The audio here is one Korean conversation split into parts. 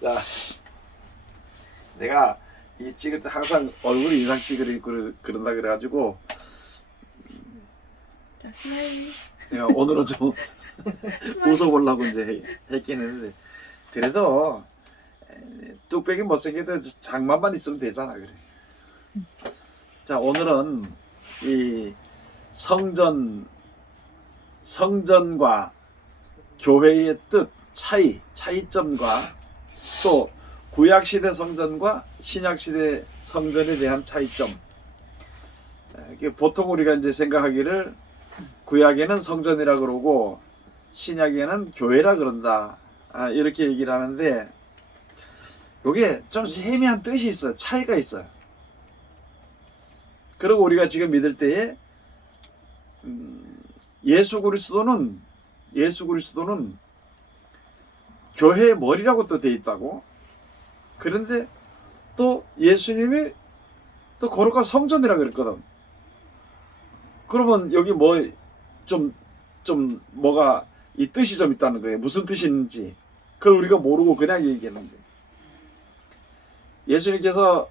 자, 내가 이 찍을 때 항상 얼굴 인상 찍으려고 그런다 그래가지고 자, 스마일. 내가 오늘은 좀 웃어보려고 이제 했긴 했는데 그래도 뚝배기 못생겨도 장만만 있으면 되잖아. 그래. 자, 오늘은 이 성전과 교회의 뜻, 차이점과 또 구약시대 성전과 신약시대 성전에 대한 차이점. 보통 우리가 이제 생각하기를 구약에는 성전이라 그러고 신약에는 교회라 그런다. 이렇게 얘기를 하는데 이게 좀 세미한 뜻이 있어요. 차이가 있어요. 그리고 우리가 지금 믿을 때에 예수 그리스도는 교회의 머리라고 또 돼 있다고. 그런데 또 예수님이 또 거룩한 성전이라 그랬거든. 그러면 여기 뭐 좀 뭐가 이 뜻이 좀 있다는 거예요. 무슨 뜻이 있는지 그걸 우리가 모르고 그냥 얘기하는 거예요. 예수님께서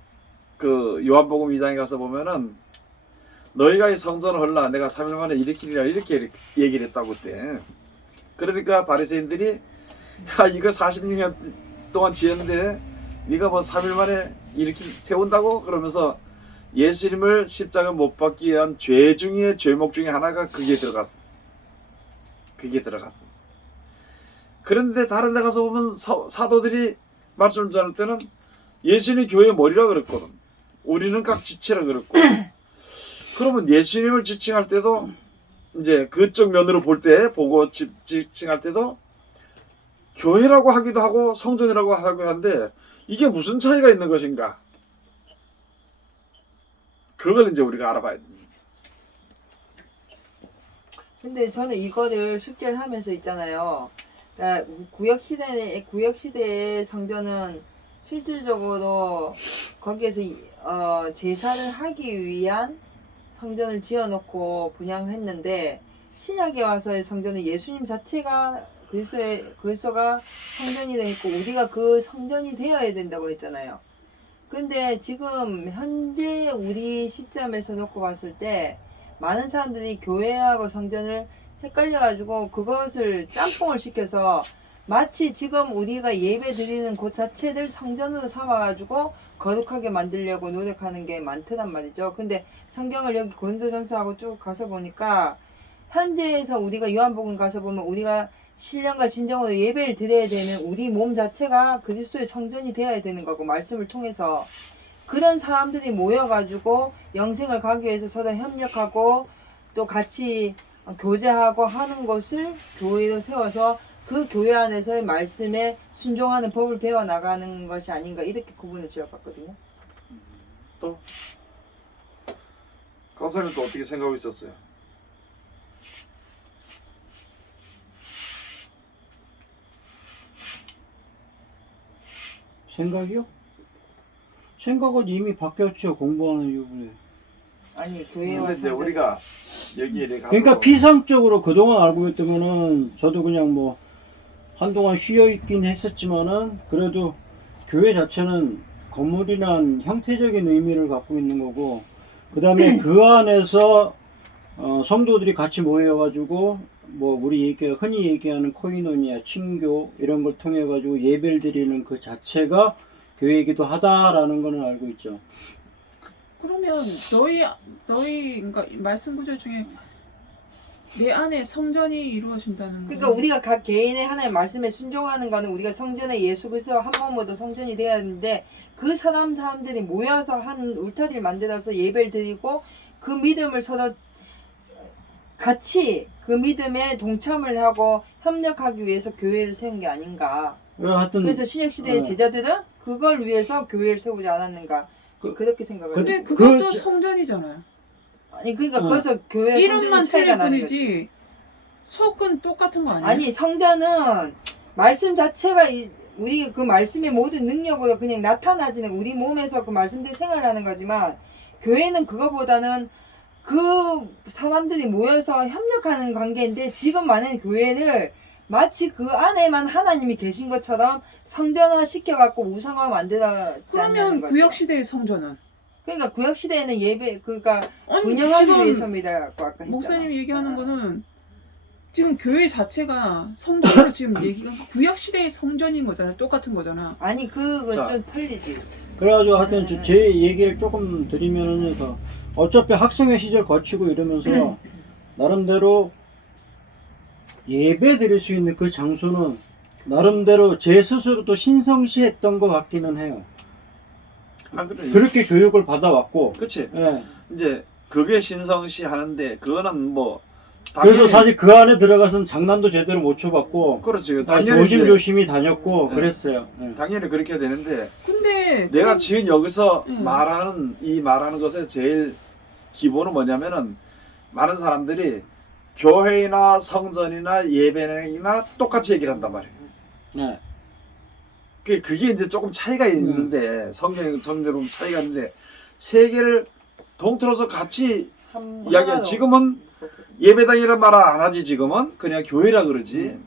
그 요한복음 2장에 가서 보면은 너희가 이 성전을 헐라 내가 3일 만에 일으키리라 이렇게 얘기를 했다고 그때. 그러니까 바리새인들이 야 이거 46년 동안 지었는데 네가 뭐 3일 만에 일으키 세운다고 그러면서 예수님을 십자가 못 박기 위한 죄 중에 죄목 중에 하나가 그게 들어갔어. 그런데 다른 데 가서 보면 사도들이 말씀을 전할 때는 예수님이 교회의 머리라 그랬거든. 우리는 각 지체라 그랬고. 그러면 예수님을 지칭할 때도 이제 그쪽 면으로 보고 지칭할 때도 교회라고 하기도 하고 성전이라고 하기도 한데 이게 무슨 차이가 있는 것인가? 그걸 이제 우리가 알아봐야 됩니다. 근데 저는 이거를 숙제를 하면서 있잖아요. 그러니까 구역시대의 성전은 실질적으로 거기에서 제사를 하기 위한 성전을 지어놓고 분양했는데 신약에 와서의 성전은 예수님 자체가 그리스도가 성전이 되어 있고 우리가 그 성전이 되어야 된다고 했잖아요. 근데 지금 현재 우리 시점에서 놓고 봤을 때 많은 사람들이 교회하고 성전을 헷갈려가지고 그것을 짬뽕을 시켜서 마치 지금 우리가 예배 드리는 곳 자체를 성전으로 삼아가지고 거룩하게 만들려고 노력하는 게 많더란 말이죠. 근데 성경을 여기 고린도전서하고 쭉 가서 보니까 현재에서 우리가 요한복음 가서 보면 우리가 신령과 진정으로 예배를 드려야 되는 우리 몸 자체가 그리스도의 성전이 되어야 되는 거고 말씀을 통해서 그런 사람들이 모여가지고 영생을 가기 위해서 서로 협력하고 또 같이 교제하고 하는 것을 교회로 세워서 그 교회 안에서의 말씀에 순종하는 법을 배워나가는 것이 아닌가 이렇게 구분을 지어봤거든요. 또 강사님 또 어떻게 생각하고 있었어요? 생각이요? 생각은 이미 바뀌었죠. 공부하는 이후에. 아니 교회와 근데 이제 성전 우리가 여기에 가서 그러니까 피상적으로 그동안 알고 있다면은 저도 그냥 뭐 한동안 쉬어 있긴 했었지만은 그래도 교회 자체는 건물이란 형태적인 의미를 갖고 있는 거고 그 다음에 그 안에서 성도들이 같이 모여가지고 뭐 우리 흔히 얘기하는 코이노니아, 친교 이런 걸 통해 가지고 예배를 드리는 그 자체가 교회이기도 하다라는 거는 알고 있죠. 그러면 너희 그러니까 말씀 구조 중에 내 안에 성전이 이루어진다는 거. 그러니까 우리가 각 개인의 하나의 말씀에 순종하는 거는 우리가 성전에 예수 그리스도와 한 몸으로 성전이 되어야 하는데 그 사람들이 모여서 한 울타리를 만들어서 예배를 드리고 그 믿음을 서로 같이 그 믿음에 동참을 하고 협력하기 위해서 교회를 세운 게 아닌가. 하여튼 그래서 신약시대의 제자들은 그걸 위해서 교회를 세우지 않았는가. 그렇게 생각을 근데 해요. 그것도 성전이잖아요. 아니 그러니까 거기서 교회 이름만 성전이 차이가 틀릴 나는 거지. 뿐이지 속은 똑같은 거 아니에요? 아니 성전은 말씀 자체가 우리 그 말씀의 모든 능력으로 그냥 나타나지는 우리 몸에서 그 말씀대로 생활하는 거지만 교회는 그거보다는 그 사람들이 모여서 협력하는 관계인데 지금 많은 교회를 마치 그 안에만 하나님이 계신 것처럼 성전화 시켜갖고 우상화 만들어. 그러면 구약 시대의 성전은 그러니까 구약 시대에는 예배 그러니까 아니, 분양하기 지금 위해서입니다라고 아까 했잖아. 목사님이 얘기하는 거는 지금 교회 자체가 성전으로 지금 얘기가 구약 시대의 성전인 거잖아요. 똑같은 거잖아. 아니 그거 자. 좀 틀리지. 그래가지고 하여튼 제 얘기를 조금 드리면은 어차피 학생회 시절 거치고 이러면서 나름대로 예배 드릴 수 있는 그 장소는 나름대로 제 스스로도 신성시했던 것 같기는 해요. 아, 그래. 그렇게 교육을 받아왔고, 그치. 예. 이제 그게 신성시 하는데 그거는 뭐 그래서 사실 그 안에 들어가서는 장난도 제대로 못 쳐봤고, 그렇지. 다 당연히 이제 조심조심히 다녔고 네. 그랬어요. 예. 당연히 그렇게 되는데 근데 내가 지금 여기서 음. 말하는 것의 제일 기본은 뭐냐면은 많은 사람들이 교회나 성전이나 예배나 똑같이 얘기를 한단 말이에요. 네. 그게 이제 조금 차이가 있는데 성경으로 차이가 있는데 세 개를 통틀어서 같이 이야기해. 하나도. 지금은 예배당이란 말 안 하지. 지금은 그냥 교회라 그러지.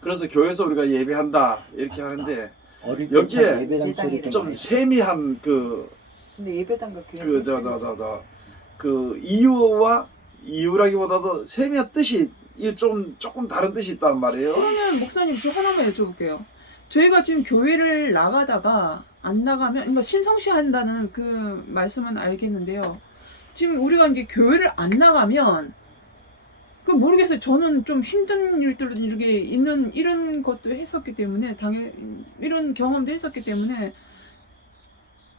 그래서 교회에서 우리가 예배한다 이렇게 하는데 어릴 여기에 때 참 예배당 소리 좀 세미한 근데 예배당과 교회 그 이유라기보다도 세미한 뜻이 이게 조금 다른 뜻이 있단 말이에요. 그러면 목사님 저 하나만 여쭤볼게요. 저희가 지금 교회를 나가다가 안 나가면 그러니까 신성시한다는 그 말씀은 알겠는데요. 지금 우리가 이제 교회를 안 나가면 그 모르겠어요. 저는 좀 힘든 일들 이렇게 있는 이런 것도 했었기 때문에 이런 경험도 했었기 때문에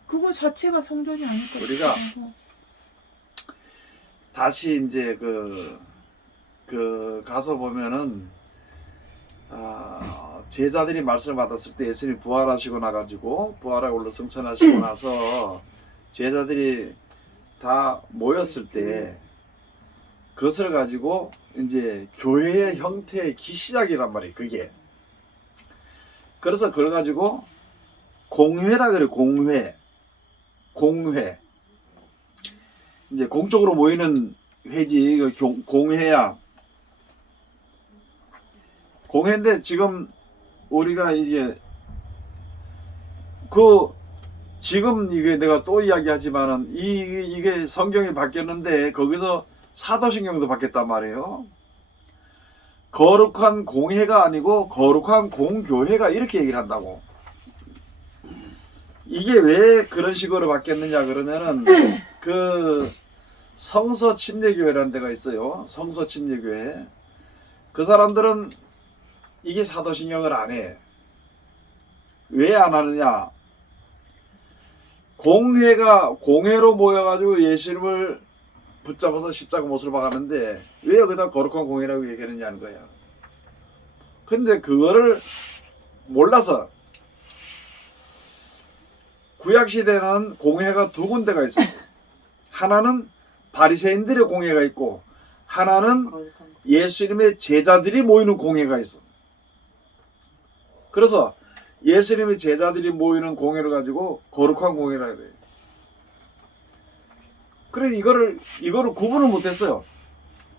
그거 자체가 성전이 아닐까 우리가 싶어서. 다시 이제 가서 보면은 제자들이 말씀을 받았을 때 예수님이 부활하시고 나가지고 부활하고 올라 승천하시고 나서 제자들이 다 모였을 때 그것을 가지고 이제 교회의 형태의 시작이란 말이에요. 그게. 그래서 그걸 가지고 공회라 그래. 공회. 이제 공적으로 모이는 회지. 공회야. 공회인데 지금 우리가 이제 지금 이게 내가 또 이야기하지만은 이게 성경이 바뀌었는데 거기서 사도신경도 바뀌었단 말이에요. 거룩한 공회가 아니고 거룩한 공교회가 이렇게 얘기를 한다고. 이게 왜 그런 식으로 바뀌었느냐 그러면은 그 성서 침례교회라는 데가 있어요. 성서 침례교회. 그 사람들은 이게 사도신경을 안 해. 왜 안 하느냐? 공회로 모여가지고 예수님을 붙잡아서 십자가 못을 박았는데 왜 여기다 거룩한 공회라고 얘기하느냐는 거야. 근데 그거를 몰라서 구약시대는 공회가 두 군데가 있었어. 하나는 바리새인들의 공회가 있고 하나는 예수님의 제자들이 모이는 공회가 있어. 그래서 예수님의 제자들이 모이는 공회를 가지고 거룩한 공회라 그래요. 그래 이거를 구분을 못했어요.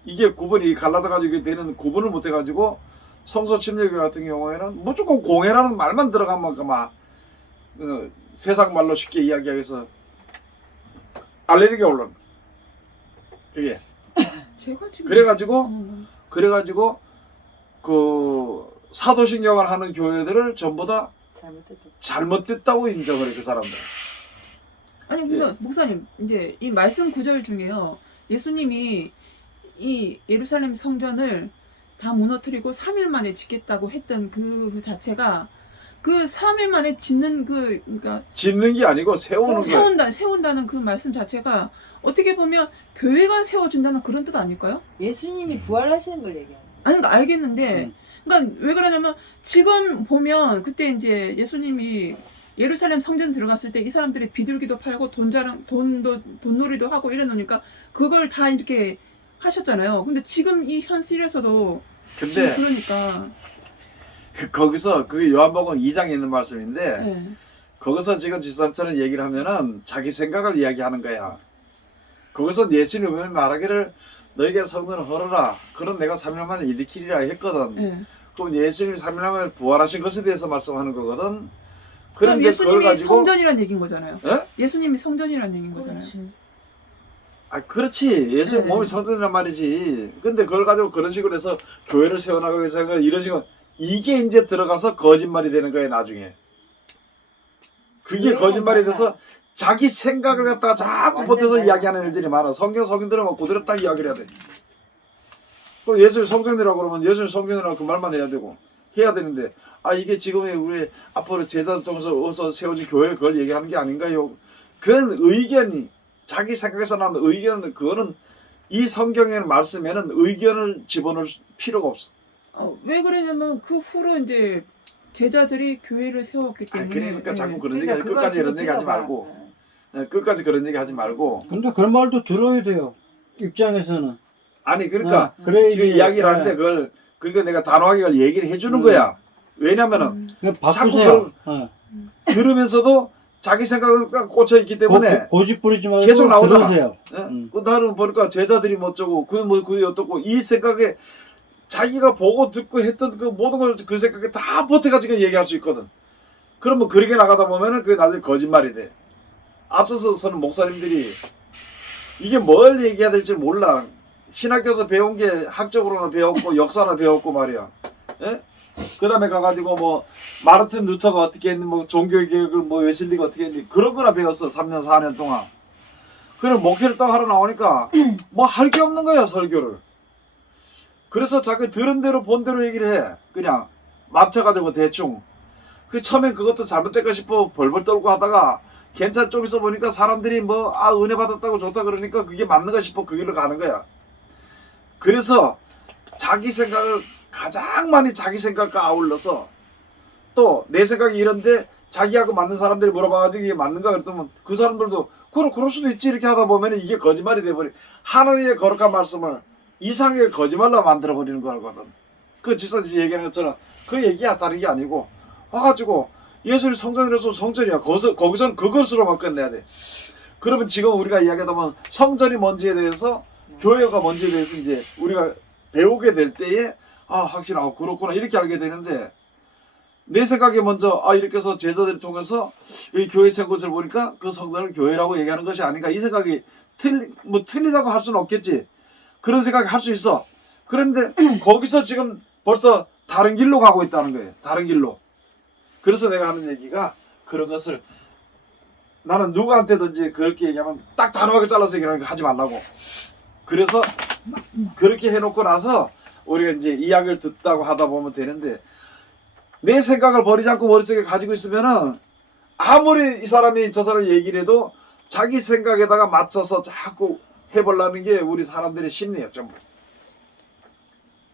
이게 구분이 갈라져 가지고 되는 구분을 못해가지고 성서 침례교회 같은 경우에는 무조건 공회라는 말만 들어가면 막 세상 말로 쉽게 이야기해서 알레르기가 올라오는 거야. 그게 제가 지금 그래가지고 그 사도신경을 하는 교회들을 전부 다 잘못됐다고 인정을 해. 그 사람들. 아니 근데 목사님 이제 이 말씀 구절 중에요. 예수님이 이 예루살렘 성전을 다 무너뜨리고 3일 만에 짓겠다고 했던 그 자체가 그 3일 만에 짓는 그러니까 짓는 게 아니고 세우는 거예요. 세운다는 그 말씀 자체가 어떻게 보면 교회가 세워준다는 그런 뜻 아닐까요? 예수님이 부활하시는 걸 얘기하는. 아니 그러니까 알겠는데 그러니까 왜 그러냐면 지금 보면 그때 이제 예수님이 예루살렘 성전 들어갔을 때 이 사람들이 비둘기도 팔고 돈놀이도 하고 이러니까 그걸 다 이렇게 하셨잖아요. 근데 지금 이 현실에서도 근데 그러니까 거기서 그게 요한복음 2장에 있는 말씀인데 네. 거기서 지금 지산처럼 얘기를 하면은 자기 생각을 이야기하는 거야. 거기서 예수님이 말하기를 너희가 성전을 헐어라. 그럼 내가 3일 만에 일으키리라 했거든. 예. 그럼 예수님이 3일 만에 부활하신 것에 대해서 말씀하는 거거든. 그럼 그런데 그걸 예수님이 가지고 성전이란 얘기인 거잖아요. 예? 예수님이 성전이란 얘기인 거잖아요. 그렇지. 아, 그렇지. 예수 네. 몸이 성전이란 말이지. 근데 그걸 가지고 그런 식으로 해서 교회를 세워나가기 위해서 이런 식으로 이게 이제 들어가서 거짓말이 되는 거예요, 나중에. 그게 교회는 거짓말이 뭐야? 돼서 자기 생각을 갖다가 자꾸 완전 보태서 달라. 이야기하는 일들이 많아. 성경들은 막 그대로 딱 이야기를 해야 돼. 그럼 예수님 성전이라고 그러면 예수님 성전이라고 그 말만 해야 되고 해야 되는데 아 이게 지금 우리 앞으로 제자들 통해서 어서 세워진 교회 그걸 얘기하는 게 아닌가요? 그런 의견이 자기 생각에서 나는 의견은 그거는 이 성경의 말씀에는 의견을 집어넣을 필요가 없어. 왜 그러냐면 그 후로 이제 제자들이 교회를 세웠기 아니, 때문에. 그러니까 예. 자꾸 그런 그러니까 얘기 그걸 끝까지 이런 지금 얘기 하지 들어봐. 말고 끝까지 그런 얘기 하지 말고 근데 그런 말도 들어야 돼요. 입장에서는. 아니 그러니까 그래 지금 이야기를 하는데 그걸 그러니까 내가 단호하게 그걸 얘기를 해주는 거야. 왜냐면은 자꾸 바꾸세요. 어. 들으면서도 자기 생각을 딱 꽂혀 있기 때문에 고집 부리지 말고 계속 나오잖아. 들으세요. 예? 그 나는 보니까 제자들이 뭐 어쩌고 그게 어떻고 이 생각에 자기가 보고 듣고 했던 그 모든 걸 그 생각에 다 보태가지고 얘기할 수 있거든. 그러면 그렇게 나가다 보면은 그게 나중에 거짓말이 돼. 앞서서는 목사님들이 이게 뭘 얘기해야 될지 몰라. 신학교에서 배운 게 학적으로는 배웠고 역사나 배웠고 말이야. 예? 그 다음에 가가지고 뭐 마르틴 루터가 어떻게 했니 뭐 종교개혁을 뭐 웨슬리가 어떻게 했니 그런 거나 배웠어 3년 4년 동안. 그럼 목회를 딱 하러 나오니까 뭐 할 게 없는 거야 설교를. 그래서 자꾸 들은 대로 본 대로 얘기를 해. 그냥 맞춰가지고 대충. 그 처음엔 그것도 잘못될까 싶어 벌벌 떨고 하다가 괜찮 좀 있어 보니까 사람들이 뭐 은혜 받았다고 좋다 그러니까 그게 맞는가 싶어 그 길로 가는 거야. 그래서 자기 생각을 가장 많이 자기 생각과 아울러서 또 내 생각이 이런데 자기하고 맞는 사람들이 물어봐가지고 이게 맞는가 그랬더니 그 사람들도 그럴 수도 있지 이렇게 하다 보면 이게 거짓말이 돼버려. 하나님의 거룩한 말씀을 이상하게 거짓말로 만들어버리는 거거든. 그 지사지 얘기하는 것처럼 그 얘기야 다른 게 아니고 와가지고 예수님 성전이라서 성전이야. 거기서는 그것으로만 끝내야 돼. 그러면 지금 우리가 이야기하다 보면 성전이 뭔지에 대해서 교회가 뭔지에 대해서 이제 우리가 배우게 될 때에 확실히 그렇구나 이렇게 알게 되는데 내 생각에 먼저 이렇게 해서 제자들을 통해서 이 교회 세운 것을 보니까 그 성전을 교회라고 얘기하는 것이 아닌가 이 생각이 틀리다고 할 수는 없겠지. 그런 생각을 할 수 있어. 그런데 거기서 지금 벌써 다른 길로 가고 있다는 거예요. 다른 길로. 그래서 내가 하는 얘기가 그런 것을 나는 누구한테든지 그렇게 얘기하면 딱 단호하게 잘라서 얘기하는 거 하지 말라고. 그래서 그렇게 해놓고 나서 우리가 이제 이야기를 듣다고 하다 보면 되는데 내 생각을 버리지 않고 머릿속에 가지고 있으면은 아무리 이 사람이 저 사람이 얘기를 해도 자기 생각에다가 맞춰서 자꾸 해보려는 게 우리 사람들의 심리예요, 전부.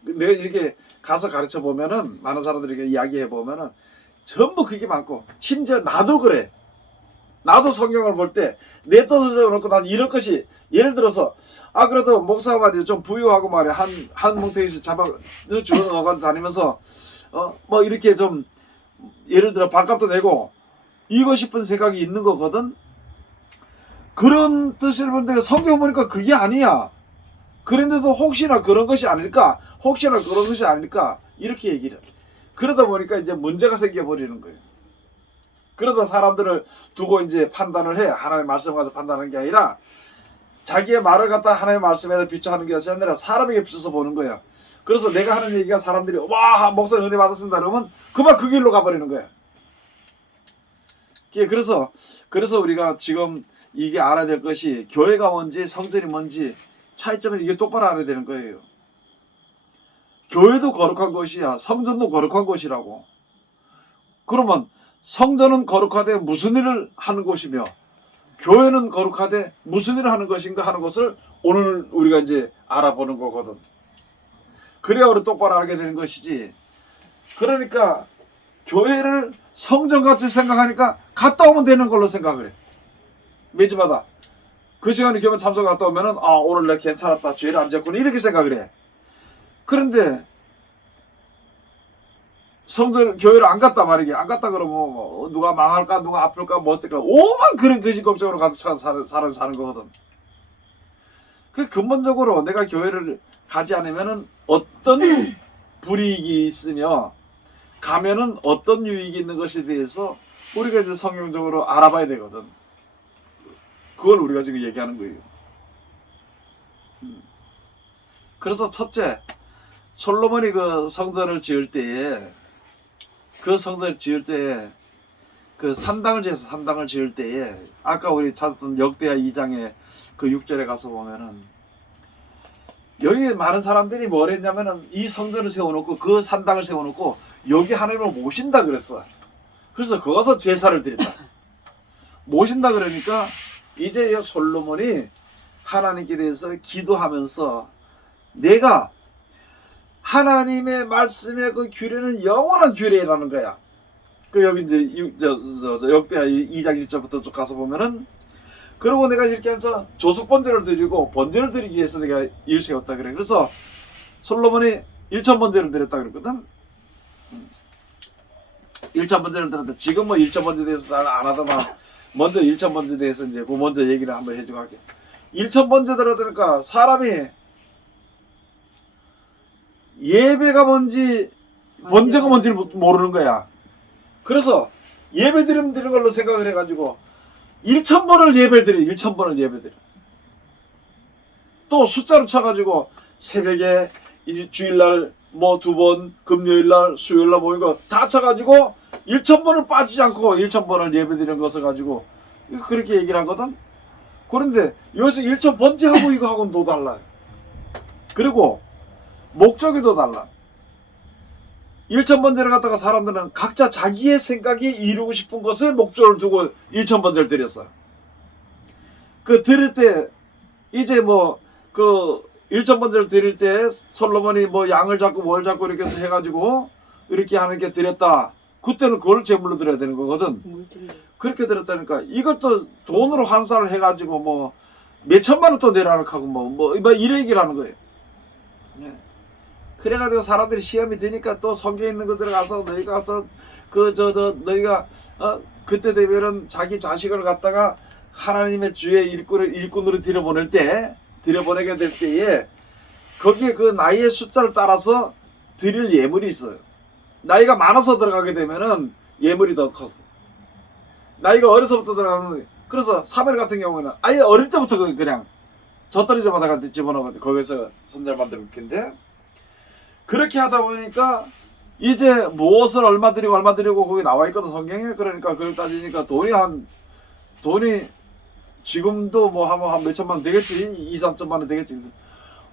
내가 이렇게 가서 가르쳐 보면은 많은 사람들에게 이야기해 보면은 전부 그게 많고 심지어 나도 그래. 나도 성경을 볼 때 내 뜻을 적어놓고 난 이런 것이 예를 들어서 그래도 목사가 말이야 좀 부유하고 말이야 한 뭉텅이씩 잡아 주워 다니면서 뭐 이렇게 좀 예를 들어 밥값도 내고 이거 싶은 생각이 있는 거거든. 그런 뜻을 보는데 성경 보니까 그게 아니야. 그런데도 혹시나 그런 것이 아닐까 이렇게 얘기를 해. 그러다 보니까 이제 문제가 생겨버리는 거예요. 그러다 사람들을 두고 이제 판단을 해. 하나님의 말씀 가지고 판단하는 게 아니라 자기의 말을 갖다 하나님의 말씀에다 비춰하는 게 아니라 사람에게 비춰서 보는 거예요. 그래서 내가 하는 얘기가 사람들이 와 목사님 은혜 받았습니다 그러면 그만 그 길로 가버리는 거야. 그래서 우리가 지금 이게 알아야 될 것이 교회가 뭔지 성전이 뭔지 차이점을 이게 똑바로 알아야 되는 거예요. 교회도 거룩한 것이야. 성전도 거룩한 것이라고. 그러면 성전은 거룩하되 무슨 일을 하는 곳이며 교회는 거룩하되 무슨 일을 하는 것인가 하는 것을 오늘 우리가 이제 알아보는 거거든. 그래야 우리 똑바로 알게 되는 것이지. 그러니까 교회를 성전같이 생각하니까 갔다 오면 되는 걸로 생각을 해. 매주마다 그 시간에 교회 참석 갔다 오면은 오늘 내가 괜찮았다 죄를 안 졌구나 이렇게 생각을 해. 그런데 성전 교회를 안 갔다 말이게 안 갔다 그러면 뭐 누가 망할까 누가 아플까 뭐 어쩔까 오만 그런 거짓 걱정으로 가서 사는 거거든. 그 근본적으로 내가 교회를 가지 않으면은 어떤 불이익이 있으며 가면은 어떤 유익이 있는 것에 대해서 우리가 이제 성경적으로 알아봐야 되거든. 그걸 우리가 지금 얘기하는 거예요. 그래서 첫째, 솔로몬이 그 성전을 지을 때에 그 산당을 지어서 산당을 지을 때에 아까 우리 찾았던 역대하 2장의 그 6절에 가서 보면은 여기 많은 사람들이 뭘 했냐면은 이 성전을 세워놓고 그 산당을 세워놓고 여기 하나님을 모신다 그랬어. 그래서 거기서 제사를 드렸다. 모신다 그러니까 이제 솔로몬이 하나님께 대해서 기도하면서 내가 하나님의 말씀의 그 규례는 영원한 규례라는 거야. 그 여기 이제 역대하 2장 1절부터 쭉 가서 보면은 그러고 내가 이렇게 해서 조속 번제를 드리고 번제를 드리기 위해서 내가 일 세웠다 그래. 그래서 솔로몬이 1천 번제를 드렸다 그랬거든. 1천 번제를 드렸는데 지금 뭐 1천 번제에 대해서 잘 안 하더만 먼저 1천 번제에 대해서 이제 그 먼저 얘기를 한번 해주고 할게. 1천 번제 드렸으니까 사람이 예배가 뭔지 번제가 뭔지를 모르는 거야. 그래서 예배 드리는 걸로 생각을 해가지고 1,000번을 예배 드려. 1,000번을 예배 드려. 또 숫자로 쳐가지고 새벽에 주일날 뭐 2번, 금요일날, 수요일날 모인 거 다 쳐가지고 1,000번을 빠지지 않고 1,000번을 예배 드리는 것을 가지고 그렇게 얘기를 하거든. 그런데 여기서 1,000번째하고 이거하고는 또 달라요. 그리고 목적이 또 달라. 1,000번째를 갖다가 사람들은 각자 자기의 생각이 이루고 싶은 것에 목적을 두고 1,000번째를 드렸어요. 그 드릴 때 이제 뭐 그 1,000번째를 드릴 때 솔로몬이 뭐 양을 잡고 뭘 잡고 이렇게 해서 해가지고 이렇게 하나님께 드렸다. 그때는 그걸 제물로 드려야 되는 거거든. 그렇게 드렸다니까 이걸 또 돈으로 환산을 해가지고 뭐 몇천만 원 또 내라고 하고 뭐 이래 얘기를 하는 거예요. 네. 그래가지고 사람들이 시험이 드니까 또 성경에 있는 거 들어가서 너희가 가서 너희가 그때 되면은 자기 자식을 갖다가 하나님의 주의 일꾼으로 들여보내게 될 때에 거기에 그 나이의 숫자를 따라서 드릴 예물이 있어요. 나이가 많아서 들어가게 되면은 예물이 더 컸어. 나이가 어려서부터 들어가면 그래서 사무엘 같은 경우에는 아예 어릴 때부터 그냥 젖더리자마다 집어넣어가지고 거기서 손절 만들고 있는데 그렇게 하다 보니까 이제 무엇을 얼마 드리고 거기 나와 있거든 성경에. 그러니까 그걸 따지니까 돈이 지금도 뭐 한 몇천만 원 되겠지. 2-3천만 원 되겠지.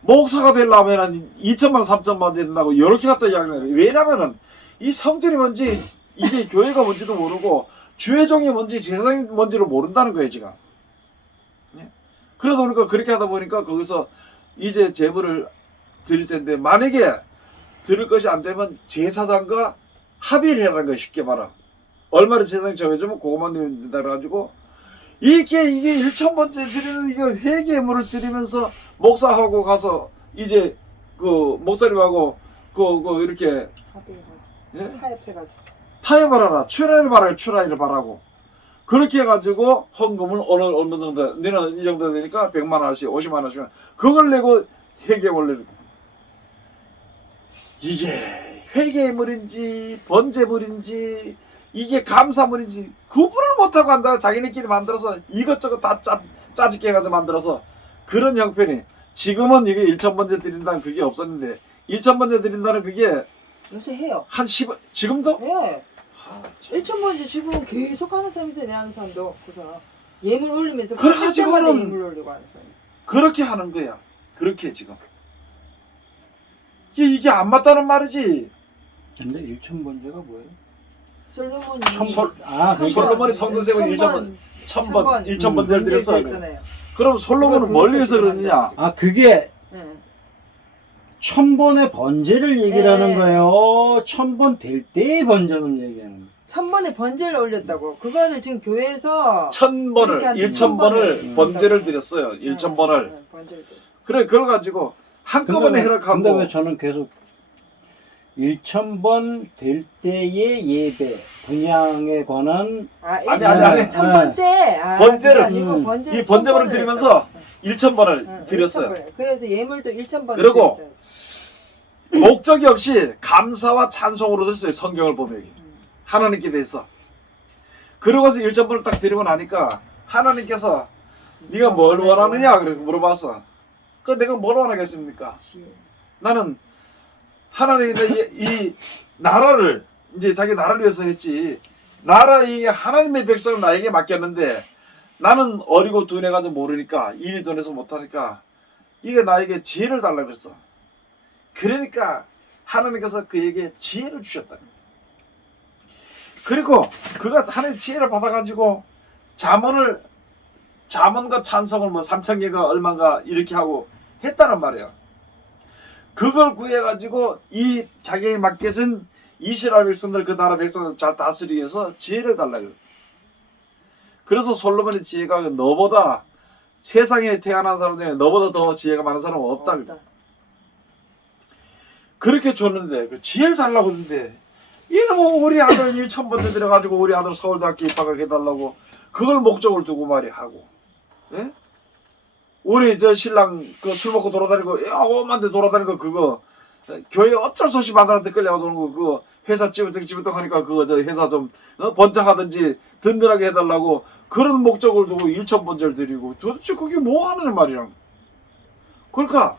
목사가 되려면 2천만 원 3천만 원 된다고 이렇게 갖다 이야기해요. 왜냐면은 이 성전이 뭔지 이게 교회가 뭔지도 모르고 주의종이 뭔지 제사장이 뭔지를 모른다는 거예요 지금. 그러다 보니까 그렇게 하다 보니까 거기서 이제 제물을 드릴 텐데 만약에 드릴 것이 안 되면 제사장과 합의를 해라는 거예요. 쉽게 말하. 얼마를 제사장이 정해주면 그것만 된다 그래가지고 이게 1,000번째 드리는 이거 회개물을 드리면서 목사하고 가서 이제 그 목사님하고 그 이렇게 타협해가지고 타협을 하라. 출하를 바라고 그렇게 해가지고 헌금을 어느 정도 너는 이 정도 되니까 100만 원씩 50만 원씩면 그걸 내고 회개물을 이게 회개물인지 번제물인지 이게 감사물인지 구분을 못하고 한다. 자기네끼리 만들어서 이것저것 다 짜집게 해가지고 만들어서 그런 형편이 지금은 이게 1,000번째 드린다는 그게 없었는데 1,000번째 드린다는 그게 요새 해요. 한 10원 지금도? 네. 1,000번째 지금 계속 하는 사람이 있어요. 내 아는 사람도 그 사람 예물 올리면서 그래가지고는 예물 올리고 하는 사람. 그렇게 하는 거야. 그렇게 지금 이게 안 맞다는 말이지. 근데 1,000번째가 뭐예요? 솔로몬이 솔로몬이 성전 세우고 1,000번 1,000번째를 드렸어. 있잖아요. 그럼 솔로몬은 뭘 위해서 그러느냐? 아 그게 네. 1,000번의 번제를 얘기를 하는 네. 거예요. 1,000번 될 때의 번제를 얘기하는 거예요. 1,000번의 번제를 올렸다고. 그거를 지금 교회에서 1,000번을 그렇게 1,000번을 번제를 드렸어요. 1,000번을. 번제를 그래 그걸 가지고 한꺼번에 근데 해락하고. 왜 저는 계속 1000번 될 때의 예배, 분양에 관한 아니. 첫 번째. 번제를, 아니고 번제. 이 번제물을 드리면서 1,000번을 드렸어요. 그래서 예물도 1,000번. 그리고 목적이 없이 감사와 찬송으로 됐어요. 성경을 보면 하나님께 대해서. 그러고서 1,000번을 딱 드리고 나니까 하나님께서 네가 뭘 원하느냐 그래서 물어봤어. 그 내가 뭘 원하겠습니까? 나는 하나님이 이 나라를 이제 자기 나라를 위해서 했지. 나라의 하나님의 백성을 나에게 맡겼는데 나는 어리고 둔해가지고 모르니까 일이 둔해서 못하니까 이게 나에게 지혜를 달라고 그랬어. 그러니까 하나님께서 그에게 지혜를 주셨다. 그리고 그가 하나님의 지혜를 받아가지고 잠언과 찬송을 뭐 3,000개가 얼마인가 이렇게 하고 했다는 말이에요. 그걸 구해가지고 이 자기에게 맡겨진 이스라엘 백성들 그 나라 백성을 잘 다스리기 위해서 지혜를 달라고. 그래서 솔로몬의 지혜가 너보다 세상에 태어난 사람 중에 너보다 더 지혜가 많은 사람은 없다. 그렇게 줬는데 그 지혜를 달라고 했는데 얘는 뭐 우리 아들 1,000번 들어가지고 우리 아들 서울대학교 입학을 해달라고 그걸 목적을 두고 말이 하고, 예? 우리 저 신랑 그 술 먹고 돌아다니고 오만데 돌아다니고 그거 교회 어쩔 수 없이 마누라한테 끌려가서 오는 거 그거 회사 찌부떡 하니까 그거 저 회사 좀 번창하든지 든든하게 해달라고 그런 목적을 두고 1,000번째를 드리고 도대체 그게 뭐 하는 말이랑. 그러니까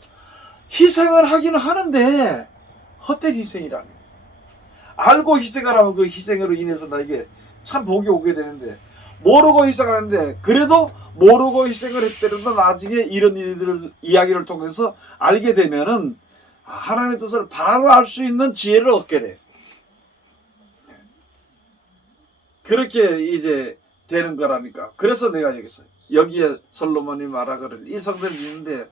희생을 하기는 하는데 헛된 희생이라는. 알고 희생하라면 그 희생으로 인해서 나에게 참 복이 오게 되는데 모르고 희생하는데 그래도 모르고 희생을 했더라도 나중에 이런 일들을 이야기를 통해서 알게 되면은 하나님의 뜻을 바로 알 수 있는 지혜를 얻게 돼. 그렇게 이제 되는 거라니까. 그래서 내가 여기에 솔로몬이 말하기를 이 성전을 짓는데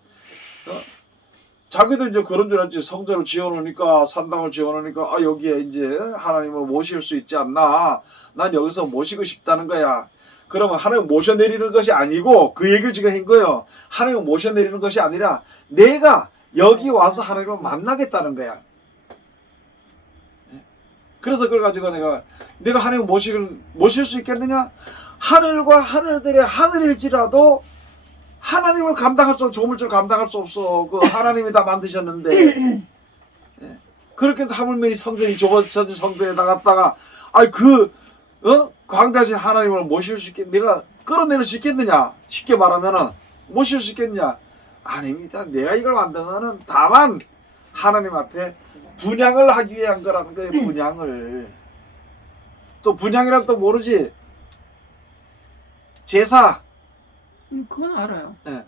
자기도 이제 그런 줄 알지. 성전을 지어놓으니까 산당을 지어놓으니까 여기에 이제 하나님을 모실 수 있지 않나. 난 여기서 모시고 싶다는 거야. 그러면 하나님 모셔내리는 것이 아니고 그 얘기를 지금 한 거예요. 하나님을 모셔내리는 것이 아니라 내가 여기 와서 하나님을 만나겠다는 거야. 그래서 그걸 가지고 내가 하나님을 모실 수 있겠느냐? 하늘과 하늘들의 하늘일지라도 하나님을 감당할 수 없어. 조물주를 감당할 수 없어. 그 하나님이 다 만드셨는데 그렇게 하물며 이 성전이 좁아진 성전에 나갔다가 광대하신 하나님을 모실 수 있겠, 내가 끌어내릴 수 있겠느냐? 쉽게 말하면은 모실 수 있겠냐? 아닙니다. 내가 이걸 만든 거는 다만 하나님 앞에 분양을 하기 위한 거라는 거예요. 분양을. 또 분양이라고 또 모르지. 제사. 그건 알아요. 예.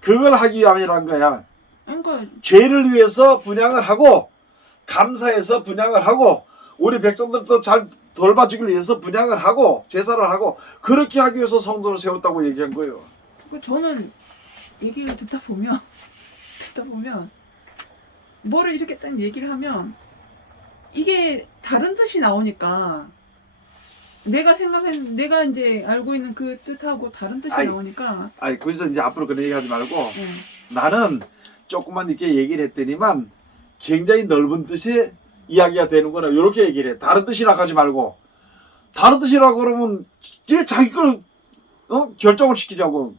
그걸 하기 위함이란 거야. 그러니까 죄를 위해서 분양을 하고 감사해서 분양을 하고 우리 백성들도 잘 돌봐주기 위해서 분양을 하고 제사를 하고 그렇게 하기 위해서 성전을 세웠다고 얘기한 거예요. 저는 얘기를 듣다 보면 뭐를 이렇게 딱 얘기를 하면 이게 다른 뜻이 나오니까 내가 이제 알고 있는 그 뜻하고 다른 뜻이 나오니까 거기서 이제 앞으로 그런 얘기 하지 말고 나는 조금만 이렇게 얘기를 했더니만 굉장히 넓은 뜻의 이야기가 되는구나 이렇게 얘기를 해. 다른 뜻이라 하지 말고 다른 뜻이라고 그러면 자기 걸 결정을 시키자고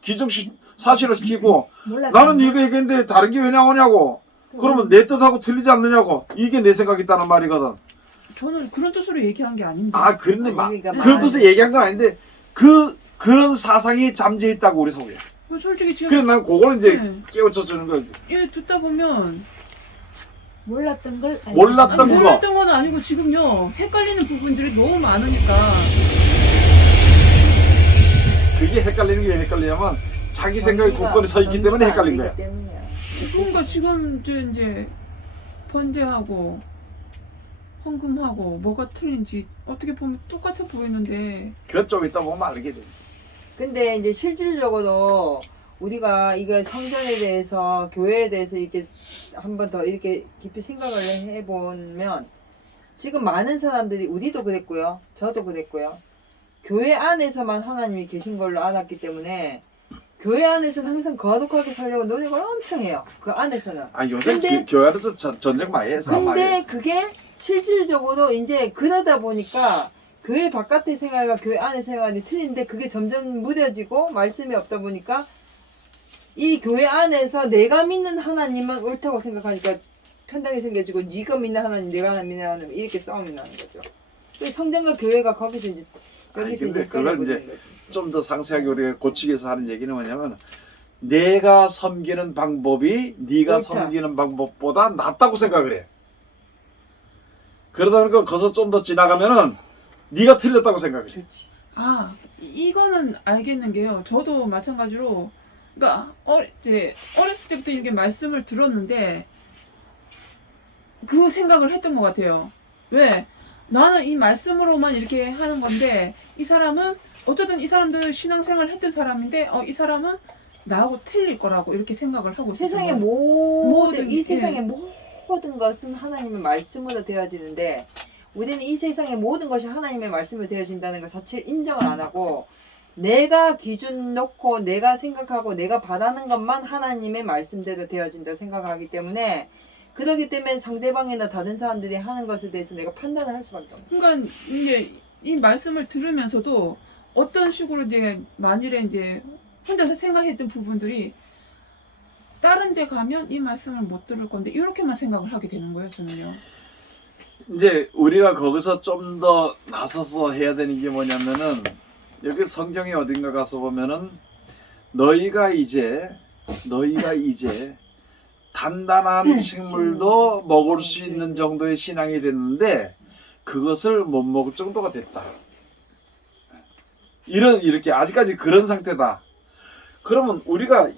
사실을 시키고 나는 이거 얘기했는데 다른 게 왜 나오냐고. 그러면 내 뜻하고 틀리지 않느냐고. 이게 내 생각이 있다는 말이거든. 저는 그런 뜻으로 얘기한 게 아닌데. 그런데 그런 뜻으로 얘기한 건 아닌데 그런 사상이 잠재있다고 우리 속에. 솔직히 지금 그래 난 그걸 이제 깨우쳐 주는 거지. 듣다 보면 몰랐던 걸 몰랐던 건 아니고 지금요 헷갈리는 부분들이 너무 많으니까. 그게 헷갈리는 게 왜 헷갈리냐면 자기 생각이 굳건히 서 있기 때문에 헷갈린 거야. 그러니까 지금 이제 번제하고 헌금하고 뭐가 틀린지 어떻게 보면 똑같아 보이는데 그건 좀 이따 보면 알게 돼. 근데 이제 실질적으로 우리가 이거 성전에 대해서 교회에 대해서 이렇게 한 번 더 이렇게 깊이 생각을 해보면 지금 많은 사람들이 우리도 그랬고요. 저도 그랬고요. 교회 안에서만 하나님이 계신 걸로 알았기 때문에 교회 안에서는 항상 거룩하게 살려고 노력을 엄청 해요. 그 안에서는. 요새 근데- 교회 안에서 전쟁 많이 해. 싸움 많이 근데 해. 그게 실질적으로 이제 그러다 보니까 교회 바깥의 생활과 교회 안의 생활이 틀린데 그게 점점 무뎌지고 말씀이 없다 보니까 이 교회 안에서 내가 믿는 하나님만 옳다고 생각하니까 편하게 생겨지고 네가 믿는 하나님, 내가 믿는 하나님 이렇게 싸움이 나는 거죠. 그래서 성전과 교회가 거기서 이제 여기서 근데 이제 그걸 끊어버리는 이제 거죠. 좀 더 상세하게 우리가 고치기 위해서 하는 얘기는 뭐냐면 내가 섬기는 방법이 네가 옳다. 섬기는 방법보다 낫다고 생각을 해. 그러다 보니까 거기서 좀 더 지나가면은 네가 틀렸다고 생각을 해. 그렇지. 아, 이거는 알겠는 게요. 저도 마찬가지로, 그러니까 이제 어렸을 때부터 이렇게 말씀을 들었는데 그 생각을 했던 것 같아요. 왜? 나는 이 말씀으로만 이렇게 하는 건데 이 사람은 어쨌든 이 사람도 신앙생활 했던 사람인데 이 사람은 나하고 틀릴 거라고 이렇게 생각을 하고 있어요. 세상의 모든, 이 예. 세상의 모든 것은 하나님의 말씀으로 되어지는데 우리는 이 세상의 모든 것이 하나님의 말씀으로 되어진다는 것 자체를 인정을 안 하고 내가 기준 놓고 내가 생각하고 내가 바라는 것만 하나님의 말씀대로 되어진다고 생각하기 때문에 그렇기 때문에 상대방이나 다른 사람들이 하는 것에 대해서 내가 판단을 할 수밖에 없는 거예요. 그러니까 이제 이 말씀을 들으면서도 어떤 식으로 이제 만일에 이제 혼자서 생각했던 부분들이 다른 데 가면 이 말씀을 못 들을 건데 이렇게만 생각을 하게 되는 거예요, 저는요. 이제 우리가 거기서 좀 더 나서서 해야 되는 게 뭐냐면은 여기 성경에 어딘가 가서 보면은 너희가 이제 단단한 식물도 먹을 수 있는 정도의 신앙이 됐는데 그것을 못 먹을 정도가 됐다. 이렇게 아직까지 그런 상태다. 그러면 우리가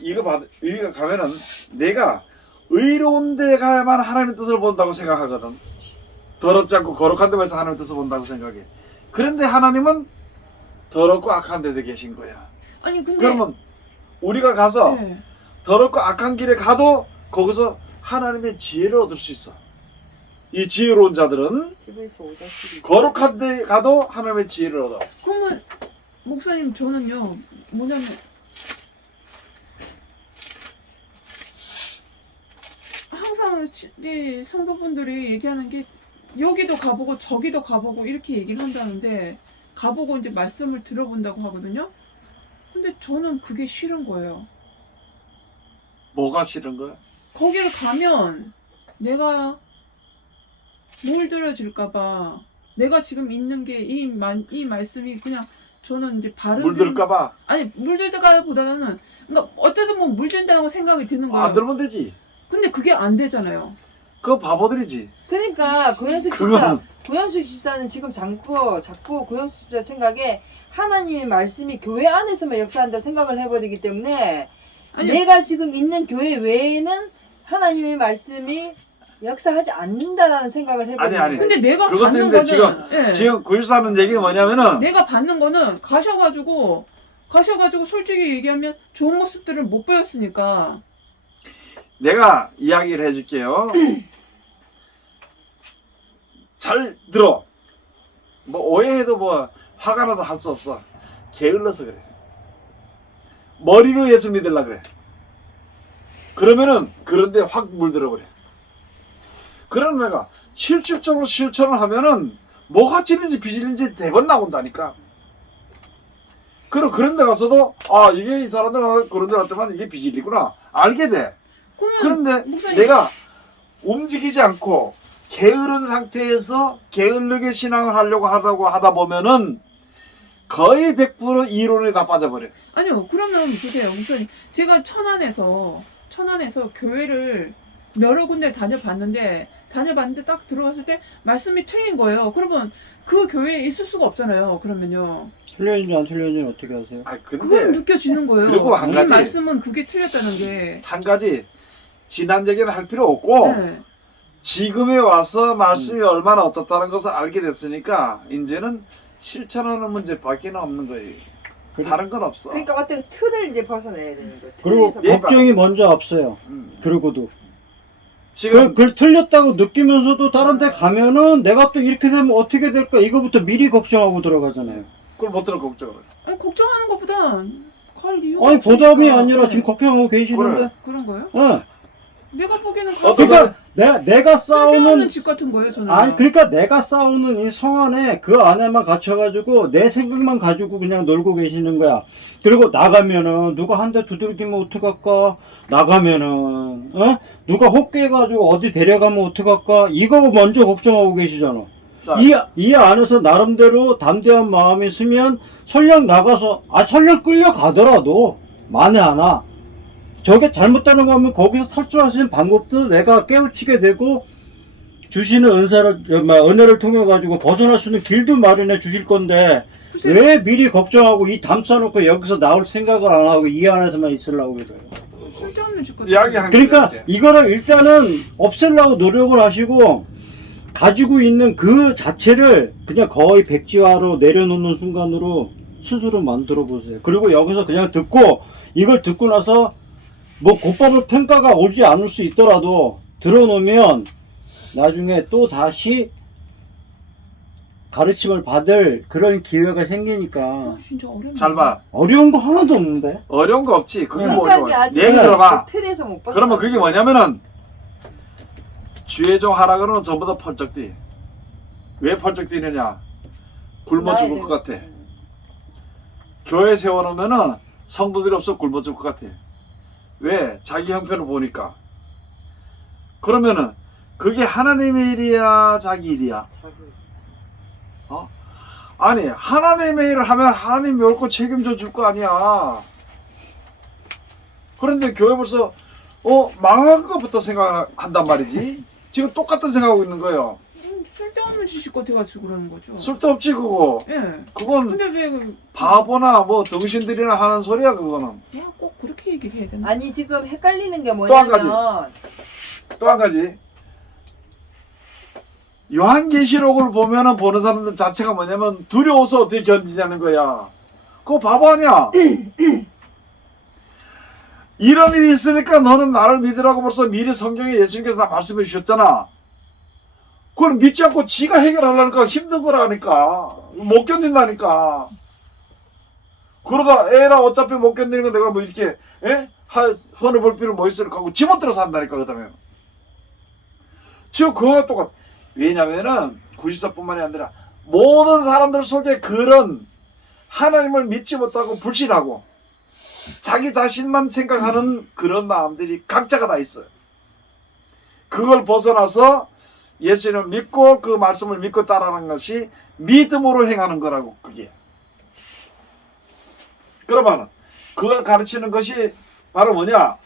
가면은 내가 의로운 데 가야만 하나님의 뜻을 본다고 생각하거든. 더럽지 않고 거룩한 데에서 하나님의 뜻을 본다고 생각해. 그런데 하나님은 더럽고 악한 데도 계신 거야. 아니 근데 그러면 우리가 가서 네. 더럽고 악한 길에 가도 거기서 하나님의 지혜를 얻을 수 있어. 이 지혜로운 자들은 히브리서 5장 12절. 거룩한 데 가도 하나님의 지혜를 얻어. 그러면 목사님 저는요 뭐냐면 항상 이 성도분들이 얘기하는 게 여기도 가보고 저기도 가보고 이렇게 얘기를 한다는데 가보고 이제 말씀을 들어본다고 하거든요. 근데 저는 그게 싫은 거예요. 뭐가 싫은 거야? 거기를 가면 내가 뭘 들어줄까봐 내가 지금 있는 게 이 말씀이 그냥 저는 이제 바른 물들까봐 아니 물들까보다는 그러니까 어쨌든 뭐 물든다고 생각이 드는 거예요. 안 들면 되지. 근데 그게 안 되잖아요. 그거 바보들이지. 그러니까 고영숙 집사는 지금 자꾸 고영숙 집사 생각에 하나님의 말씀이 교회 안에서만 역사한다고 생각을 해버리기 때문에 아니, 내가 지금 있는 교회 외에는 하나님의 말씀이 역사하지 않는다라는 생각을 해버리는 아니. 거예요. 근데 내가 그것 받는 때문에 거는 예. 지금 914하는 얘기가 뭐냐면은 내가 받는 거는 가셔가지고 솔직히 얘기하면 좋은 모습들을 못 보였으니까 내가 이야기를 해줄게요. 잘 들어. 뭐 오해해도 뭐 화가 나도 할 수 없어. 게을러서 그래. 머리로 예수 믿으려 그래. 그러면은 그런데 확 물들어 버려. 그런 내가 실질적으로 실천을 하면은 뭐가 찔린지 비질린지 대번 나온다니까. 그런 데 가서도 이게 이 사람들 그런 데 갔더만 이게 비질리구나 알게 돼. 그런데 목사님. 내가 움직이지 않고 게으른 상태에서 게을르게 신앙을 하려고 하다 보면은 거의 100% 이론에 다 빠져버려. 아니요 그러면 보세요 목사님 제가 천안에서 교회를 여러 군데를 다녀봤는데 딱 들어갔을 때 말씀이 틀린 거예요. 그러면 그 교회에 있을 수가 없잖아요. 그러면요. 틀렸는지 안 틀렸는지 어떻게 아세요? 근데 그건 느껴지는 거예요. 그리고 한 이 가지. 말씀은 그게 틀렸다는 게. 한 가지 지난 얘기는 할 필요 없고 네. 지금에 와서 말씀이 얼마나 어떻다는 것을 알게 됐으니까 이제는 실천하는 문제밖에 없는 거예요. 다른 건 없어. 그러니까 어떤 틀을 이제 벗어내야 되는 거예요. 그리고 틀에서 얘가- 걱정이 먼저 앞서요. 음. 그러고도 지금 그걸 틀렸다고 느끼면서도 다른 데 가면은 내가 또 이렇게 되면 어떻게 될까 이거부터 미리 걱정하고 들어가잖아요. 그걸 못 들어 걱정을. 아니, 걱정하는 것보다 갈 이유가 아니 보답이 없으니까. 아니라 네. 지금 걱정하고 계시는데 그래. 그런 거예요? 내가 보기에는 그러니까 내가 쓸데없는 싸우는 집 같은 거예요, 저는. 아니 그러니까 내가 싸우는 이 성 안에 그 안에만 갇혀가지고 내 생각만 가지고 그냥 놀고 계시는 거야. 그리고 나가면은 누가 한 대 두들기면 어떡할까? 나가면은 누가 혹해가지고 어디 데려가면 어떡할까? 이거 먼저 걱정하고 계시잖아. 자, 이 안에서 나름대로 담대한 마음이 있으면 설령 나가서 설령 끌려가더라도 만에 하나 저게 잘못되는 거면 거기서 탈출할 수 있는 방법도 내가 깨우치게 되고 주시는 은혜를 통해 가지고 벗어날 수 있는 길도 마련해 주실 건데 글쎄, 왜 미리 걱정하고 이 담 싸놓고 여기서 나올 생각을 안 하고 이 안에서만 있으려고 그래요. 쓸데없는 집 같은 이야기한 그러니까 게 이거를 일단은 없애려고 노력을 하시고 가지고 있는 그 자체를 그냥 거의 백지화로 내려놓는 순간으로 스스로 만들어 보세요. 그리고 여기서 그냥 듣고 이걸 듣고 나서 뭐 곧바로 평가가 오지 않을 수 있더라도 들어놓으면 나중에 또 다시 가르침을 받을 그런 기회가 생기니까 진짜 어렵네. 잘 봐. 어려운 거 하나도 없는데. 어려운 거 없지. 그게 네. 뭐 생각이 어려워. 아직 내 얘기 들어봐. 그 틀에서 못 벗어. 그러면 그게 뭐냐면은 주의종 하라 그러면 전부 다 펄쩍 뛰. 왜 펄쩍 뛰느냐? 굶어 죽을 것 같아. 교회 세워놓으면은 성도들이 없어 굶어 죽을 것 같아. 왜? 자기 형편을 보니까. 그러면은 그게 하나님의 일이야, 자기 일이야? 아니, 하나님의 일을 하면 하나님이 옳고 책임져 줄 거 아니야. 그런데 교회 벌써 망한 것부터 생각한단 말이지. 지금 똑같은 생각하고 있는 거예요. 쓸데없는 지식 같아가지고 그러는 거죠. 쓸데없지 그거. 예. 그건 근데 왜 바보나 뭐 등신들이나 하는 소리야 그거는. 꼭 그렇게 얘기를 해야 되나? 아니 지금 헷갈리는 게 또 한 가지. 뭐냐면 또 한 가지. 요한계시록을 보면은 보는 사람들 자체가 뭐냐면 두려워서 어떻게 견디냐는 거야. 그거 바보 아니야. 이런 일이 있으니까 너는 나를 믿으라고 벌써 미리 성경에 예수님께서 다 말씀해 주셨잖아. 그걸 믿지 않고 지가 해결하려니까 힘든 거라니까. 못 견딘다니까. 그러다 에라 어차피 못 견디는 거 내가 뭐 이렇게 손해 볼 필요 뭐 있을까 하고 지멋대로 산다니까 그다음에. 지금 그거가 똑같아. 왜냐면은 94뿐만이 아니라 모든 사람들 속에 그런 하나님을 믿지 못하고 불신하고 자기 자신만 생각하는 그런 마음들이 각자가 다 있어요. 그걸 벗어나서 예수님을 믿고 그 말씀을 믿고 따라하는 것이 믿음으로 행하는 거라고 그게. 그러면 그걸 가르치는 것이 바로 뭐냐?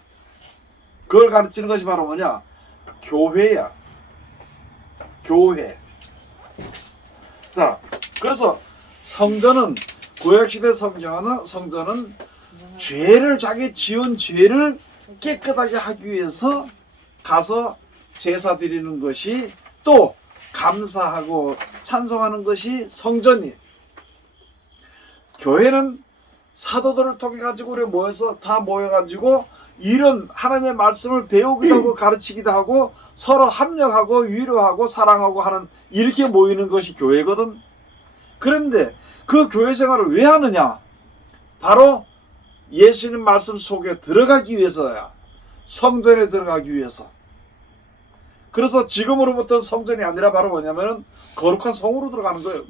그걸 가르치는 것이 바로 뭐냐? 교회야. 교회. 자, 그래서 성전은 구약시대 성전은 죄를 자기 지은 죄를 깨끗하게 하기 위해서 가서 제사 드리는 것이 또 감사하고 찬송하는 것이 성전이. 교회는 사도들을 통해 가지고 우리 모여서 다 모여 가지고 이런 하나님의 말씀을 배우기도 하고 가르치기도 하고 서로 합력하고 위로하고 사랑하고 하는 이렇게 모이는 것이 교회거든. 그런데 그 교회 생활을 왜 하느냐? 바로 예수님 말씀 속에 들어가기 위해서야. 성전에 들어가기 위해서. 그래서 지금으로부터 성전이 아니라 바로 뭐냐면은 거룩한 성으로 들어가는 거예요.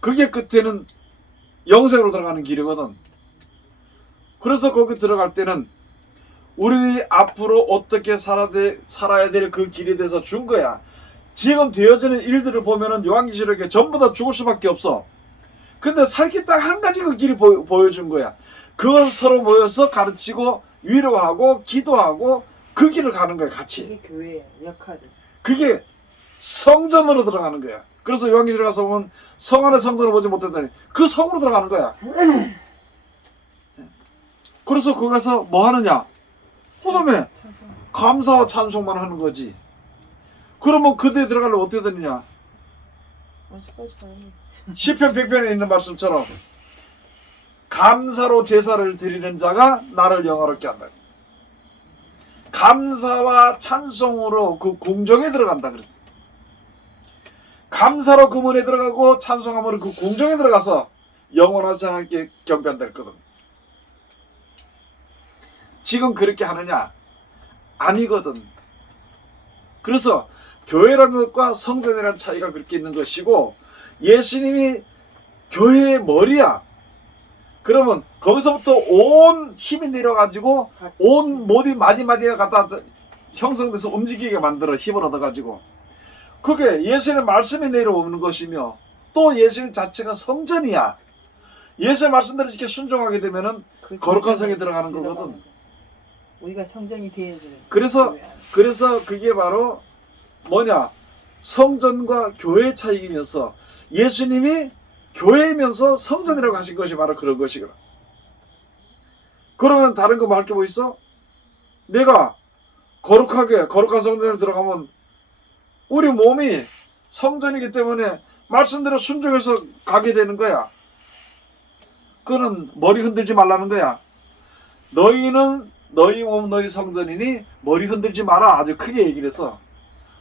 그게 끝에는 영생으로 들어가는 길이거든. 그래서 거기 들어갈 때는 우리 앞으로 어떻게 살아야 될 그 길에 대해서 준 거야. 지금 되어지는 일들을 보면은 요한계시록에 전부 다 죽을 수밖에 없어. 근데 살기 딱 한 가지 그 길이 보여준 거야. 그걸 서로 모여서 가르치고 위로하고 기도하고 그 길을 가는 거야, 같이. 이게 교회의 역할이. 그게 성전으로 들어가는 거야. 그래서 요한계시록 가서 보면 성 안에 성전을 보지 못했다니 그 성으로 들어가는 거야. 그래서 거기 가서 뭐 하느냐? 그다음에 감사와 찬송만 하는 거지. 그러면 그대에 들어가려면 어떻게 되느냐? 시편 100편에 있는 말씀처럼 감사로 제사를 드리는 자가 나를 영화롭게 한다. 감사와 찬송으로 그 궁정에 들어간다 그랬어. 감사로 그 문에 들어가고 찬송함으로 그 궁정에 들어가서 영원하지 않게 경배한다 했거든. 지금 그렇게 하느냐? 아니거든. 그래서 교회라는 것과 성전이라는 차이가 그렇게 있는 것이고, 예수님이 교회의 머리야. 그러면 거기서부터 온 힘이 내려가지고 온 모든 마디마디가 갖다 형성돼서 움직이게 만들어, 힘을 얻어가지고. 그게 예수님의 말씀이 내려오는 것이며, 또 예수님 자체가 성전이야. 예수의 말씀대로 이렇게 순종하게 되면은 그 거룩한 성전에 성에 들어가는 거거든. 거야. 우리가 성전이 되어주는. 그래서 그게 바로 뭐냐, 성전과 교회의 차이이면서, 예수님이 교회이면서 성전이라고 하신 것이 바로 그런 것이거든. 그러면 다른 거 말게 뭐 있어? 내가 거룩한 성전에 들어가면 우리 몸이 성전이기 때문에 말씀대로 순종해서 가게 되는 거야. 그거는 머리 흔들지 말라는 거야. 너희는 너희 몸 너희 성전이니 머리 흔들지 마라. 아주 크게 얘기를 했어.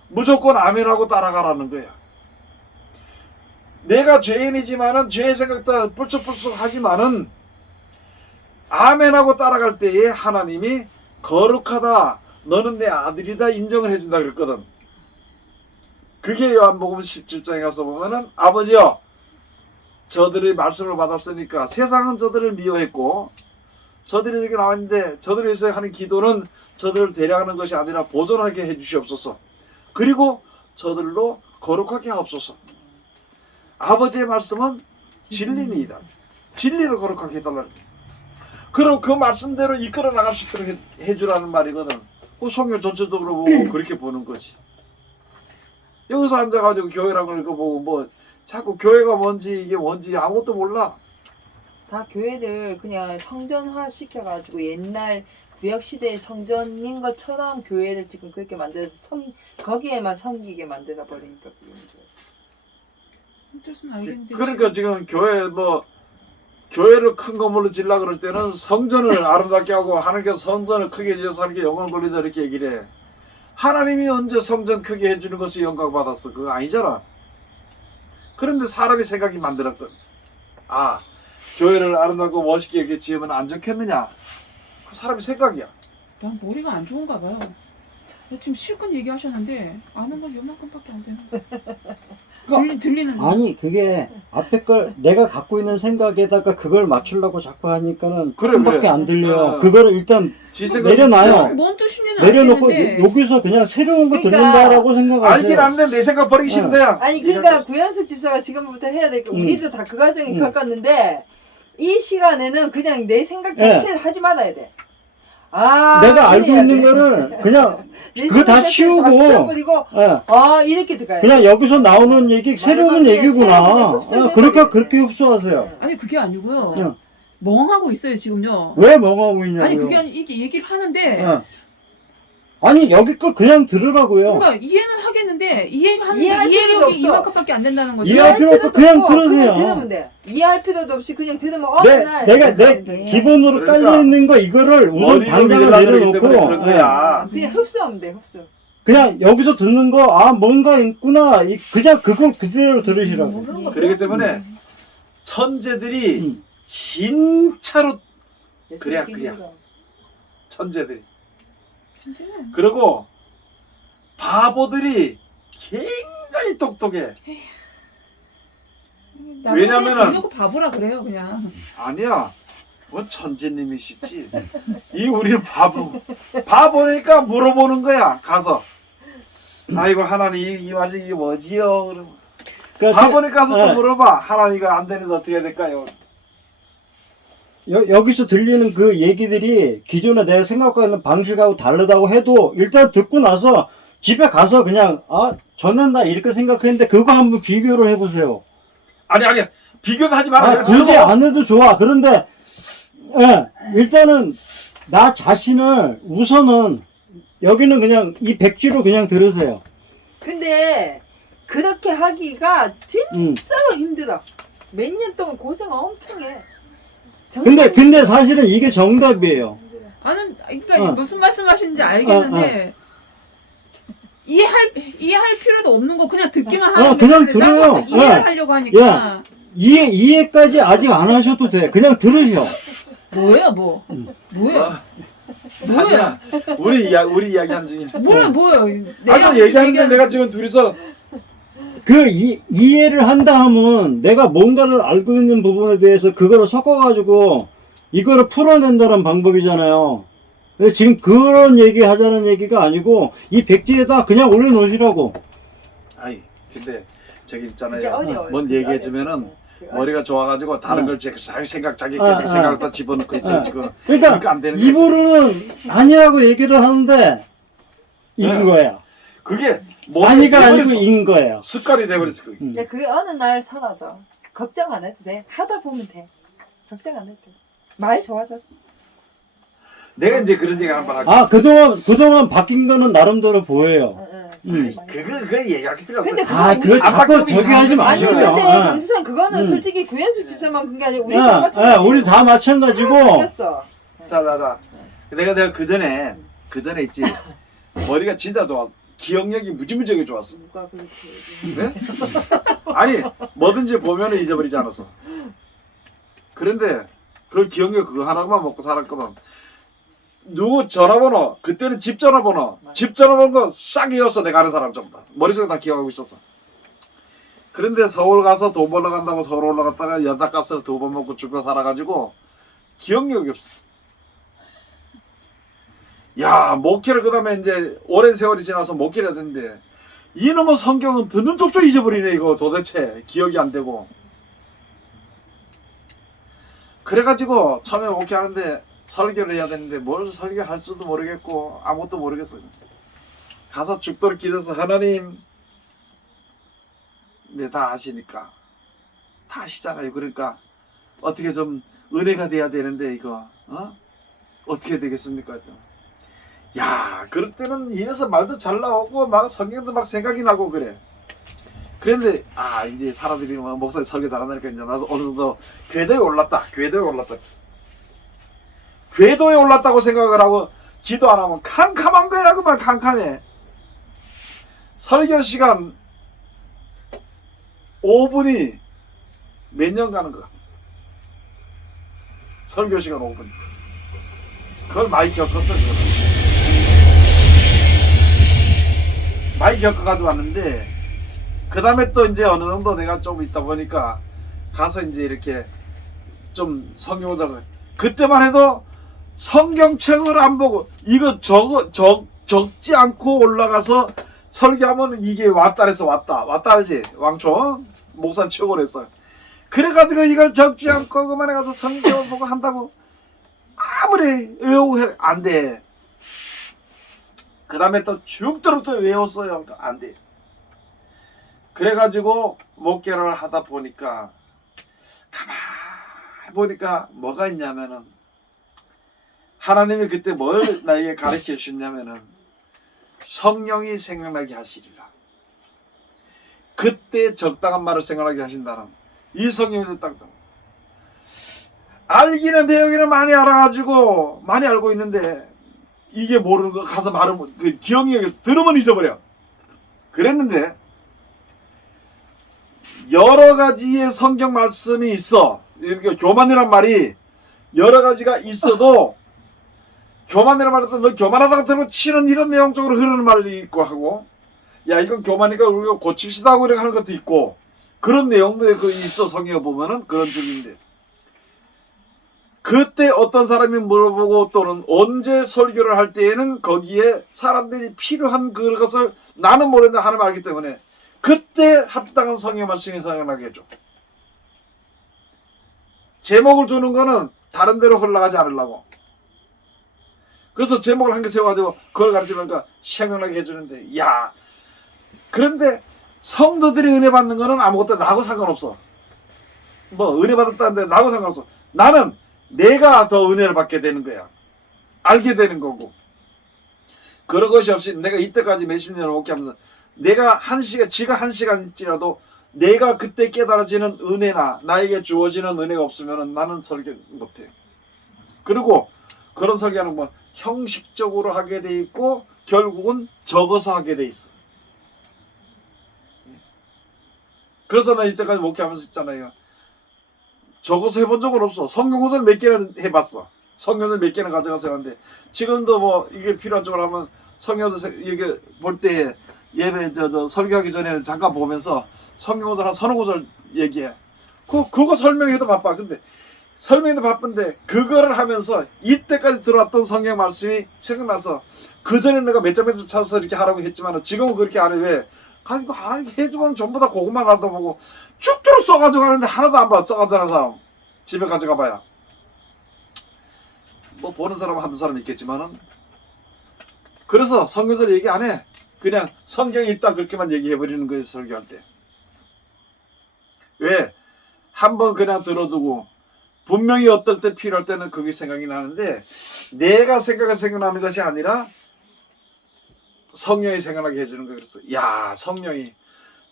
무조건 아멘하고 따라가라는 거야. 내가 죄인이지만은 죄의 생각도 뿔쩍뿔쩍 하지만은 아멘하고 따라갈 때에 하나님이 거룩하다, 너는 내 아들이다 인정을 해준다 그랬거든. 그게 요한복음 17장에 가서 보면은, 아버지여, 저들의 말씀을 받았으니까 세상은 저들을 미워했고, 저들이 여기 나와 있는데 저들을 위해서 하는 기도는 저들을 대량하는 것이 아니라 보존하게 해주시옵소서. 그리고 저들로 거룩하게 하옵소서. 아버지의 말씀은 진리니이다. 진리를 거룩하게 해달라. 그럼 그 말씀대로 이끌어 나갈 수 있도록 해주라는 말이거든. 그 성경 전체적으로 보고 그렇게 보는 거지. 여기서 앉아가지고 교회라고 읽어보고 뭐 자꾸 교회가 뭔지 이게 뭔지 아무것도 몰라. 다 교회들 그냥 성전화 시켜가지고 옛날 구약시대의 성전인 것처럼 교회를 지금 그렇게 만들어서 거기에만 섬기게 만들어 버리니까 그게 문제야. 뜻은 알겠는데. 그러니까 지금 교회를 큰 건물로 지으려 그럴 때는 성전을 아름답게 하고, 하나님께서 성전을 크게 지어서 하나님께 영광 돌리자 이렇게 얘기를 해. 하나님이 언제 성전 크게 해주는 것이 영광 받았어? 그거 아니잖아. 그런데 사람이 생각이 만들었거든. 아, 교회를 아름답고 멋있게 이렇게 지으면 안 좋겠느냐? 그 사람의 생각이야. 난 머리가 안 좋은가 봐요. 지금 실컷 얘기하셨는데 아는 건 요만큼밖에 안 되는. 들리는 거. 아니 그게 앞에 걸 내가 갖고 있는 생각에다가 그걸 맞추려고 자꾸 하니까는 그래, 조금밖에 그래. 안 들려. 어. 그거를 일단 지 생각이 내려놔요. 뭔 뜻인지는 내려놓고 알겠는데. 여기서 그냥 새로운 거 그러니까 듣는다라고 생각하세요. 알긴 안돼. 내 생각 버리기 싫은 거야. 아니 그러니까 구현숙 집사가 지금부터 해야 될 게 우리도 다 그 과정이 겪었는데 이 시간에는 그냥 내 생각 자체를 하지 말아야 돼. 아, 내가 알고 이래야 있는 돼. 거를 그냥 내 그거 다 생각 자체를 치우고 다 치워버리고 예. 아 이렇게 들어가야 돼. 그냥 여기서 나오는 얘기 새로운 그냥 얘기구나. 새로운 흡수를 그러니까 해버리네. 그렇게 흡수하세요. 아니 그게 아니고요. 응. 멍하고 있어요 지금요. 왜 멍하고 있냐고요. 아니 그게 아니 이게 얘기를 하는데. 예. 아니 여기 걸 그냥 들으라고요. 그러니까 이해는 하겠는데 이해할 이해력이 필요도 없어. 이만큼밖에 안 된다는 거죠. 이해할 필요 없고 그냥 들으세요. 들으면 돼. 이해할 필요도 없이 그냥 들으면 내가 내 기본으로 그러니까 깔려 있는 거 이거를 우선 머리로 당장을 밀려나기 때문에 내려놓고 그런 거야. 그냥 흡수하면 돼 흡수. 그냥 여기서 듣는 거 뭔가 있구나 그냥 그걸 그대로 들으시라고. 그렇기 때문에 천재들이 음. 진짜로 그래야. 천재들이. 진짜는. 그리고 바보들이 굉장히 똑똑해. 왜냐면은- 무조건 바보라 그래요 그냥. 아니야. 뭐 천재님이시지. 이 우리는 바보니까 물어보는 거야. 가서. 아이고 하나님 이 맛이 이게 뭐지요? 그러면 그러니까 바보니까 가서 또 예. 물어봐. 하나님이가 안 되는데 어떻게 해야 될까요? 여기서 들리는 그 얘기들이 기존에 내가 생각하고 있는 방식하고 다르다고 해도 일단 듣고 나서 집에 가서 그냥 저는 나 이렇게 생각했는데 그거 한번 비교를 해보세요. 아니 비교도 하지 마라. 굳이 안 해도 좋아. 그런데 일단은 나 자신을 우선은 여기는 그냥 이 백지로 그냥 들으세요. 근데 그렇게 하기가 음. 진짜로 힘들어. 몇 년 동안 고생 엄청 해. 근데 사실은 이게 정답이에요. 그러니까 무슨 말씀하시는지 알겠는데 이해할 필요도 없는 거 그냥 듣기만 하면 그냥 되는데 들어요. 난 자꾸 이해를 하려고 하니까 이해까지 아직 안 하셔도 돼. 그냥 들으셔. 뭐예요 뭐? 뭐예요? 아, 뭐야? 우리 이야기 하는 중에. 뭐야? 아까 얘기하는데 내가 지금 둘이서 그 이해를 한다 하면 내가 뭔가를 알고 있는 부분에 대해서 그거를 섞어가지고 이거를 풀어낸다는 방법이잖아요. 근데 지금 그런 얘기 하자는 얘기가 아니고 이 백지에다 그냥 올려놓으시라고. 아이 근데 저기 그게 있잖아요. 어려워요. 뭔 그게 얘기해주면은 어려워요. 그게 머리가 좋아가지고 다른 어. 걸 자기 생각 자기 아, 생각을 아. 다 집어넣고 있어요 아. 지금. 그러니까 안 되는 거야. 입으로는 아니라고 얘기를 하는데 인 네. 거예요. 그게 몸에 아니가 아니고 돼버렸어. 인 거예요. 습관이 돼버렸어. 그게. 근데 그게 어느 날 사라져. 걱정 안 해도 돼. 하다 보면 돼. 걱정 안 해도 돼. 많이 좋아졌어. 내가 이제 그런 얘기 한번 할게. 아, 그동안 바뀐 거는 나름대로 보여요. 그거 얘기할 필요 없어. 근데 그거 아, 그거 우리 자꾸 아빠 저기 하지 아니 마세요. 근데 아. 강지선 그거는 음. 솔직히 구현수 집사만 그런 게 아니고 우리 다 마찬가지야. 우리 다 마찬가지고. 바뀌었어. 자. 내가 그 전에 있지. 머리가 진짜 좋았어. 기억력이 무지무지하게 좋았어. 누가 그렇게 얘기해. 네? 아니 뭐든지 보면은 잊어버리지 않았어. 그런데 그 기억력 그거 하나만 먹고 살았거든. 누구 전화번호 그때는 집 전화번호 거 싹 외웠어. 내가 아는 사람 전부 다 머릿속에 다 기억하고 있었어. 그런데 서울 가서 돈 벌러 간다고 서울 올라갔다가 연탄가스를 2번 먹고 죽어 살아가지고 기억력이 없어. 야 목회를 그 다음에 이제 오랜 세월이 지나서 목회를 해야 되는데 이놈의 성경은 듣는 족족 잊어버리네. 이거 도대체 기억이 안 되고. 그래가지고 처음에 목회하는데 설교를 해야 되는데 뭘 설교할 줄도 모르겠고 아무것도 모르겠어요. 가서 죽도록 기도해서 하나님 네 다 아시니까 다 아시잖아요. 그러니까 어떻게 좀 은혜가 돼야 되는데 이거 어떻게 되겠습니까? 야 그럴 때는 입에서 말도 잘 나오고 막 성경도 막 생각이 나고 그래. 그런데 이제 사람들이 막 목사님 설교 잘한다니까 이제 나도 어느 정도 궤도에 올랐다. 궤도에 올랐다고 생각을 하고 기도 안 하면 캄캄한 거야. 그만 캄캄해. 설교 시간 5분이 몇 년 가는 것 같아. 설교 시간 5분. 그걸 많이 겪었어. 많이 겪어가지고 왔는데 그 다음에 또 이제 어느 정도 내가 좀 있다 보니까 가서 이제 이렇게 좀 성경을 잘 그때만 해도 성경책을 안 보고 이거 적지 않고 올라가서 설교하면 이게 왔다 해서 왔다 알지? 왕초 목사님 최고로 했어요. 그래가지고 이걸 적지 않고 그만에 가서 성경을 보고 한다고 아무리 외우고 안 돼. 그 다음에 또 죽도록 또 외웠어요. 안 돼. 그래가지고 목회를 하다 보니까 가만히 보니까 뭐가 있냐면은 하나님이 그때 뭘 나에게 가르쳐 주셨냐면은 성령이 생각나게 하시리라. 그때 적당한 말을 생각나게 하신다는 이 성경에서 딱 알기는 내용이는 많이 알아가지고 많이 알고 있는데 이게 모르는 거 가서 말하면 그 기억력에서 들으면 잊어버려. 그랬는데 여러 가지의 성경 말씀이 있어. 이렇게 교만이란 말이 여러 가지가 있어도 교만이란 말에서 너 교만하다가 들고 치는 이런 내용 쪽으로 흐르는 말이 있고 하고 야 이건 교만이니까 우리가 고칩시다 하고 이렇게 하는 것도 있고 그런 내용도 있어. 성경에 보면은 그런 쪽인데 그때 어떤 사람이 물어보고 또는 언제 설교를 할 때에는 거기에 사람들이 필요한 그것을 나는 모르는데 하나님 알기 때문에 그때 합당한 성경 말씀이 생각나게 해줘. 제목을 두는 거는 다른 데로 흘러가지 않으려고. 그래서 제목을 한 개 세워가지고 그걸 가르치니까 생각나게 해주는데 야 그런데 성도들이 은혜 받는 거는 아무것도 나하고 상관없어. 뭐 은혜 받았다는데 나하고 상관없어. 나는 내가 더 은혜를 받게 되는 거야. 알게 되는 거고. 그런 것이 없이 내가 이때까지 몇십 년을 목회하면서 내가 지가 한 시간일지라도 내가 그때 깨달아지는 은혜나 나에게 주어지는 은혜가 없으면 나는 설교 못해. 그리고 그런 설교하는 건 형식적으로 하게 돼 있고 결국은 적어서 하게 돼 있어. 그래서 나 이때까지 목회하면서 있잖아요. 적어서 해본 적은 없어. 성경 구절 몇 개는 해봤어. 성경을 몇 개는 가져가서 하는데 지금도 뭐 이게 필요한 쪽으로 하면 성경도 이게 볼 때 예배 저 설교하기 전에 잠깐 보면서 성경들 한 서너 구절 얘기해. 그거 설명해도 바빠. 근데 설명해도 바쁜데 그거를 하면서 이때까지 들어왔던 성경 말씀이 생각나서 그 전에 내가 몇 점 찾아서 이렇게 하라고 했지만 지금은 그렇게 안 해. 왜? 해주면 전부 다 그것만 하다 보고 쭉쭉 써가지고 하는데 하나도 안 봐. 써가지고 하는 사람 집에 가져가 봐야 뭐 보는 사람 한두 사람 있겠지만은 그래서 성경들 얘기 안 해. 그냥 성경이 있다 그렇게만 얘기해버리는 거예요. 설교할 때. 왜? 한번 그냥 들어두고 분명히 어떨 때 필요할 때는 그게 생각이 나는데 내가 생각나는 것이 아니라 성령이 생각나게 해주는 거예요. 그래서 야 성령이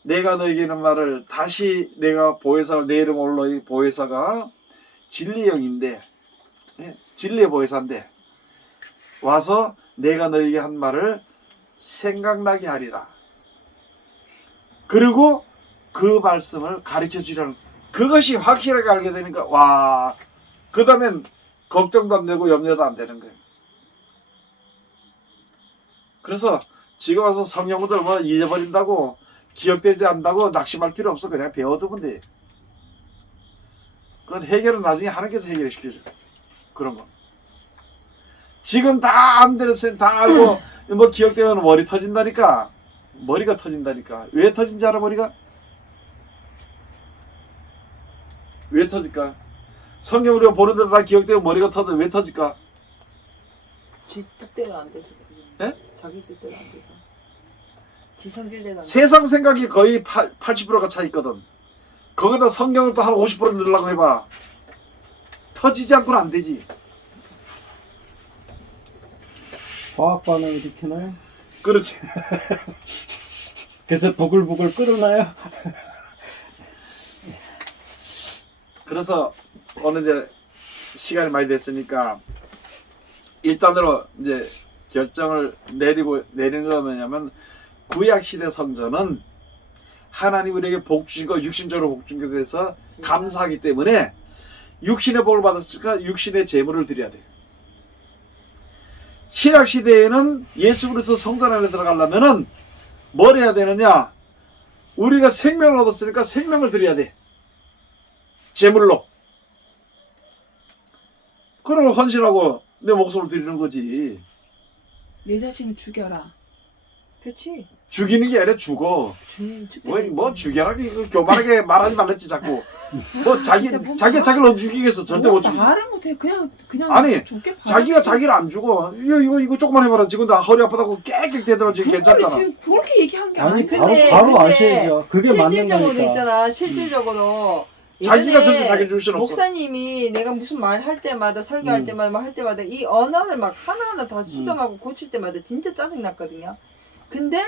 내가 너에게 있는 말을 다시 내가 보혜사를 내 이름 올러 이 보혜사가 진리의 영인데 진리의 보혜사인데 와서 내가 너에게 한 말을 생각나게 하리라. 그리고 그 말씀을 가르쳐 주려는 그것이 확실하게 알게 되니까 와 그 다음엔 걱정도 안 되고 염려도 안 되는 거예요. 그래서 지금 와서 성경들 뭐 잊어버린다고 기억되지 않는다고 낙심할 필요 없어. 그냥 배워두면 돼. 그건 해결은 나중에 하나님께서 해결시켜줘. 그런 거. 지금 다 안 되는 다 알고 뭐 기억되면 머리 터진다니까. 머리가 터진다니까. 왜 터진지 알아 머리가? 왜 터질까? 성경 우리가 보는데도 다 기억되면 머리가 터져. 왜 터질까? 지 뜻대로 안 돼서. 예? 자기 뜻대로 안 돼서. 지 성질대로 안 돼서. 세상 생각이 거의 80%가 차 있거든. 거기다 성경을 또 한 50% 넣으려고 해봐. 터지지 않고는 안 되지. 화학 반응 일으키나요? 그렇지. 그래서 부글부글 끓으나요? 그래서 오늘 이제 시간이 많이 됐으니까 일단으로 이제 결정을 내린 거 뭐냐면 구약 시대 성전은 하나님 우리에게 복 주신 거 육신적으로 복 준 것에 대해서 감사하기 때문에 육신의 복을 받았으니까 육신의 제물을 드려야 돼요. 신약 시대에는 예수 그리스도 성전 안에 들어가려면은 뭘 해야 되느냐? 우리가 생명을 얻었으니까 생명을 드려야 돼. 제물로. 그러면 헌신하고 내 목숨을 드리는 거지. 내 자신을 죽여라. 그렇지. 죽이는 게 아니라 죽어. 뭐 죽여라 이거 교만하게 말하지 말랬지 자꾸. 뭐 진짜 뭐 자기가 자기를 못 죽이겠어. 절대 못 죽이지. 말을 못해. 그냥 아니, 좋게 봐야 자기가 되지. 자기를 안 죽어. 이거 조금만 해봐라. 지금 나 허리 아프다고 깨끗 대더라. 지금 그거를 괜찮잖아. 지금 그렇게 얘기한 게 아니, 아니. 바로 아셔야죠. 그게 맞는 실질적으로 거니까. 있잖아. 실질적으로 자기가 예전에 절대 자기를 줄 수는 없어. 목사님이 내가 무슨 말 할 때마다 설교할 때마다 말 할 때마다 이 언어를 막 하나하나 다 수정하고 고칠 때마다 진짜 짜증 났거든요. 근데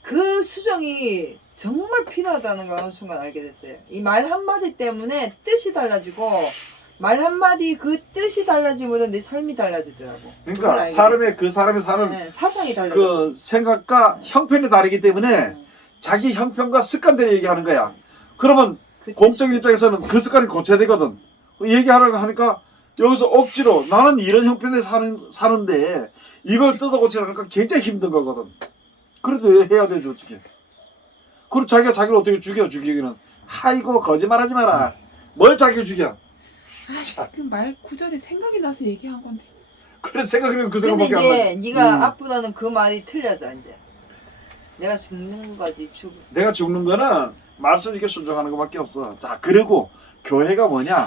그 수정이 정말 필요하다는 걸 어느 순간 알게 됐어요. 이 말 한마디 때문에 뜻이 달라지고 말 한마디 그 뜻이 달라지면 내 삶이 달라지더라고. 그걸 그러니까 알게 사람의 그 사람이 사는 됐어요. 네, 사상이 달라져. 그 생각과 형편이 다르기 때문에 자기 형편과 습관대로 얘기하는 거야. 그러면 그 공적인 입장에서는 그 습관이 고쳐야 되거든. 얘기하라고 하니까 여기서 억지로 나는 이런 형편에 사는데 이걸 뜯어 고치려니까 굉장히 힘든 거거든. 그래도 해야 되지 어떻게. 그리고 자기가 자기를 어떻게 죽이기는. 아이고 거짓말하지 마라. 뭘 자기를 죽여. 지금 말 구절이 생각이 나서 얘기한 건데. 그래 생각하면 그 근데 생각밖에 안 이제 나. 네가 아프다는 그 말이 틀려져 이제. 내가 죽는 거지 내가 죽는 거는 말씀 이렇게 순종하는 것밖에 없어. 자, 그리고 교회가 뭐냐?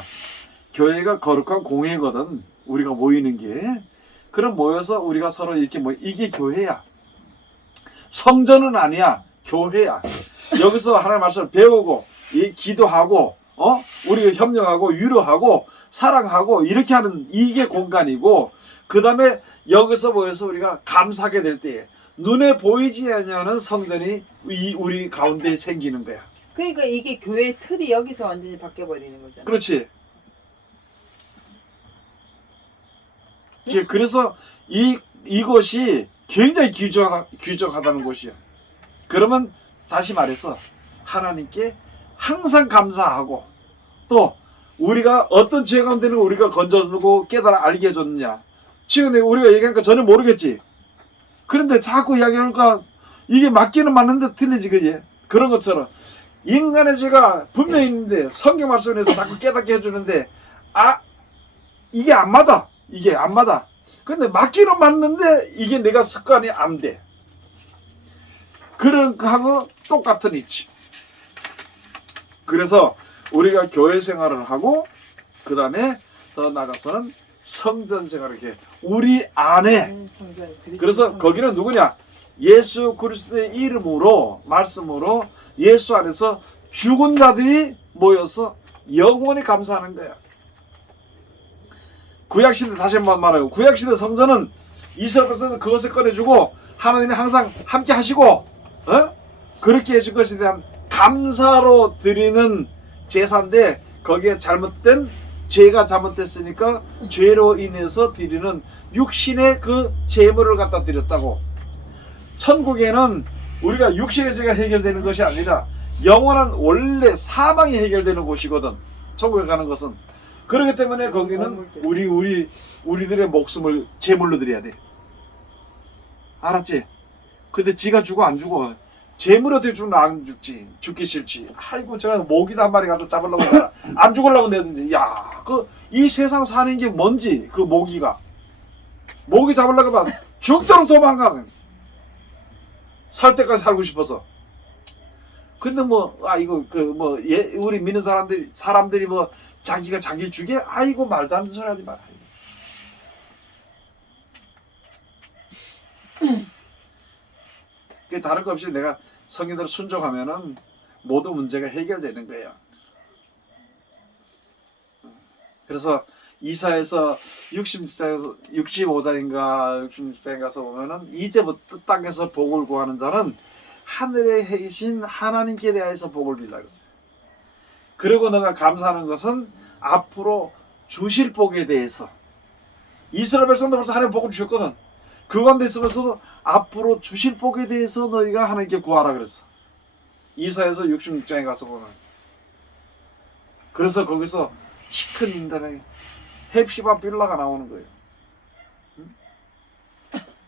교회가 거룩한 공회거든. 우리가 모이는 게. 그럼 모여서 우리가 서로 이렇게 이게 교회야. 성전은 아니야. 교회야. 여기서 하나님의 말씀을 배우고 기도하고 우리가 협력하고 위로하고 사랑하고 이렇게 하는 이게 공간이고 그 다음에 여기서 모여서 우리가 감사하게 될 때에 눈에 보이지 않는 성전이 우리 가운데 생기는 거야. 그러니까 이게 교회의 틀이 여기서 완전히 바뀌어버리는 거잖아. 그렇지. 그래서 이것이 굉장히 귀중하다는 곳이야. 그러면 다시 말해서 하나님께 항상 감사하고 또 우리가 어떤 죄 가운데는 우리가 건져주고 깨달아 알게 해줬느냐. 지금 내가 우리가 얘기하니까 전혀 모르겠지. 그런데 자꾸 이야기하니까 이게 맞기는 맞는데 틀리지, 그지? 그런 것처럼 인간의 죄가 분명히 있는데 성경 말씀에서 자꾸 깨닫게 해주는데 이게 안 맞아. 이게 안 맞아. 근데 맞기는 맞는데 이게 내가 습관이 안 돼. 그런 거하고 똑같은 이치. 그래서 우리가 교회 생활을 하고 그 다음에 더 나가서는 성전 생활을 해. 우리 안에. 그래서 거기는 누구냐? 예수 그리스도의 이름으로 말씀으로 예수 안에서 죽은 자들이 모여서 영원히 감사하는 거야. 구약시대 다시 한번 말해요. 구약시대 성전은 이스라엘 백성은 그것을 꺼내주고 하나님이 항상 함께 하시고 그렇게 해준 것에 대한 감사로 드리는 제사인데 거기에 잘못된 죄가 잘못됐으니까 죄로 인해서 드리는 육신의 그 제물을 갖다 드렸다고. 천국에는 우리가 육신의 죄가 해결되는 것이 아니라 영원한 원래 사망이 해결되는 곳이거든. 천국에 가는 것은. 그렇기 때문에 거기는 우리들의 목숨을 제물로 드려야 돼. 알았지? 근데 지가 죽어 안 죽어? 제물로 어떻게 죽나 안 죽지? 죽기 싫지. 아이고 제가 모기도 한 마리 갖다 잡으려고 내가 안 죽으려고 내는데 야, 이 세상 사는 게 뭔지 그 모기가 모기 잡으려고 하면 죽도록 도망가는. 살 때까지 살고 싶어서. 근데 우리 믿는 사람들이 뭐 자기가 자기 죽여? 아이고 말도 안 되는 소리 하지 마라. 그 다른 거 없이 내가 성인대로 순종하면은 모든 문제가 해결되는 거예요. 그래서 이사에서 65장인가 66장에 가서 보면은 이제부터 땅에서 복을 구하는 자는 하늘에 계신 하나님께 대하여서 복을 빌라 그랬어요. 그리고 너가 감사하는 것은 앞으로 주실 복에 대해서. 이스라엘 백성도 벌써 하나님 복을 주셨거든. 그 가운데 있으면서도 앞으로 주실 복에 대해서 너희가 하나님께 구하라 그랬어. 이사에서 66장에 가서 보면. 그래서 거기서 키 큰 인간의 헵시바 빌라가 나오는 거예요. 응?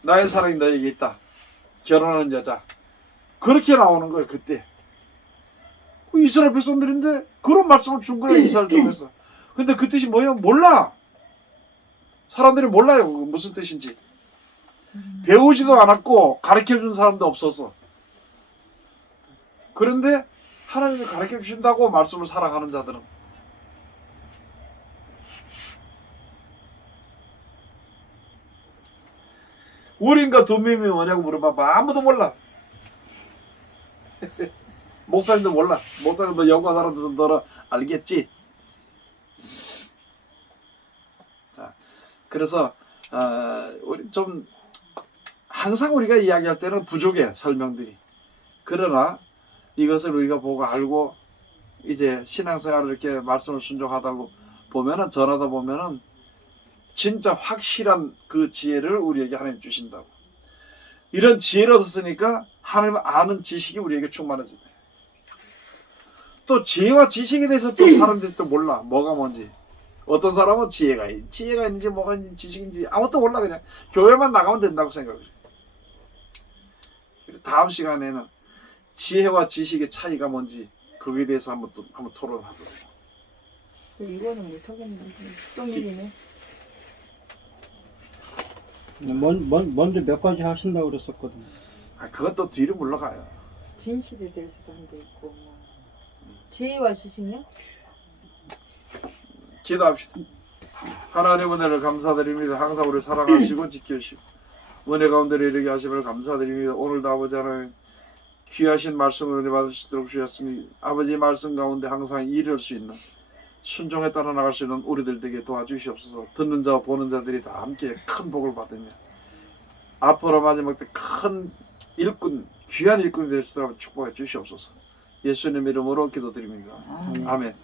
나의 사랑이 너에게 있다. 결혼하는 여자. 그렇게 나오는 거예요. 그때. 이스라엘 백성들인데 그런 말씀을 준 거예요. 이사를 통해서. 근데 그 뜻이 뭐예요? 몰라. 사람들이 몰라요. 무슨 뜻인지. 배우지도 않았고 가르쳐준 사람도 없어서. 그런데 하나님이 가르쳐 주신다고 말씀을 살아가는 자들은 우리인가 도민이 뭐냐고 물어봐봐. 아무도 몰라. 목사님도 몰라. 목사님도 영과 사람들은 너라 알겠지. 자, 그래서 우리 좀 항상 우리가 이야기할 때는 부족해 설명들이. 그러나 이것을 우리가 보고 알고 이제 신앙생활을 이렇게 말씀을 순종하다고 보면은 전하다 보면은 진짜 확실한 그 지혜를 우리에게 하나님 주신다고. 이런 지혜를 얻었으니까 하나님 아는 지식이 우리에게 충만해진다. 또 지혜와 지식에 대해서 또 사람들이 또 몰라. 뭐가 뭔지. 어떤 사람은 지혜가 있는지 뭐가 있는지 지식인지 아무것도 몰라. 그냥 교회만 나가면 된다고 생각을 해. 다음 시간에는 지혜와 지식의 차이가 뭔지 거기에 대해서 한번 토론하도록. 이거는 못하겠네. 똥일이네. 먼저 몇 가지 하신다고 그랬었거든요. 그것도 뒤로 물러가요. 진실에 대해서도 한 데 있고 뭐. 지혜와 지식요? 기도합시다. 하나님 은혜를 감사드립니다. 항상 우리 사랑하시고 지켜주시고 은혜 가운데를 이르게 하심을 감사드립니다. 오늘도 아버지 하나님 귀하신 말씀을 은혜 받으시도록 주셨으니 아버지의 말씀 가운데 항상 이룰 수 있는 순종에 따라 나갈 수 있는 우리들 되게 도와주시옵소서. 듣는 자와 보는 자들이 다 함께 큰 복을 받으며 앞으로 마지막 때 큰 일꾼, 귀한 일꾼이 될 수 있도록 축복해 주시옵소서. 예수님 이름으로 기도드립니다. 아멘.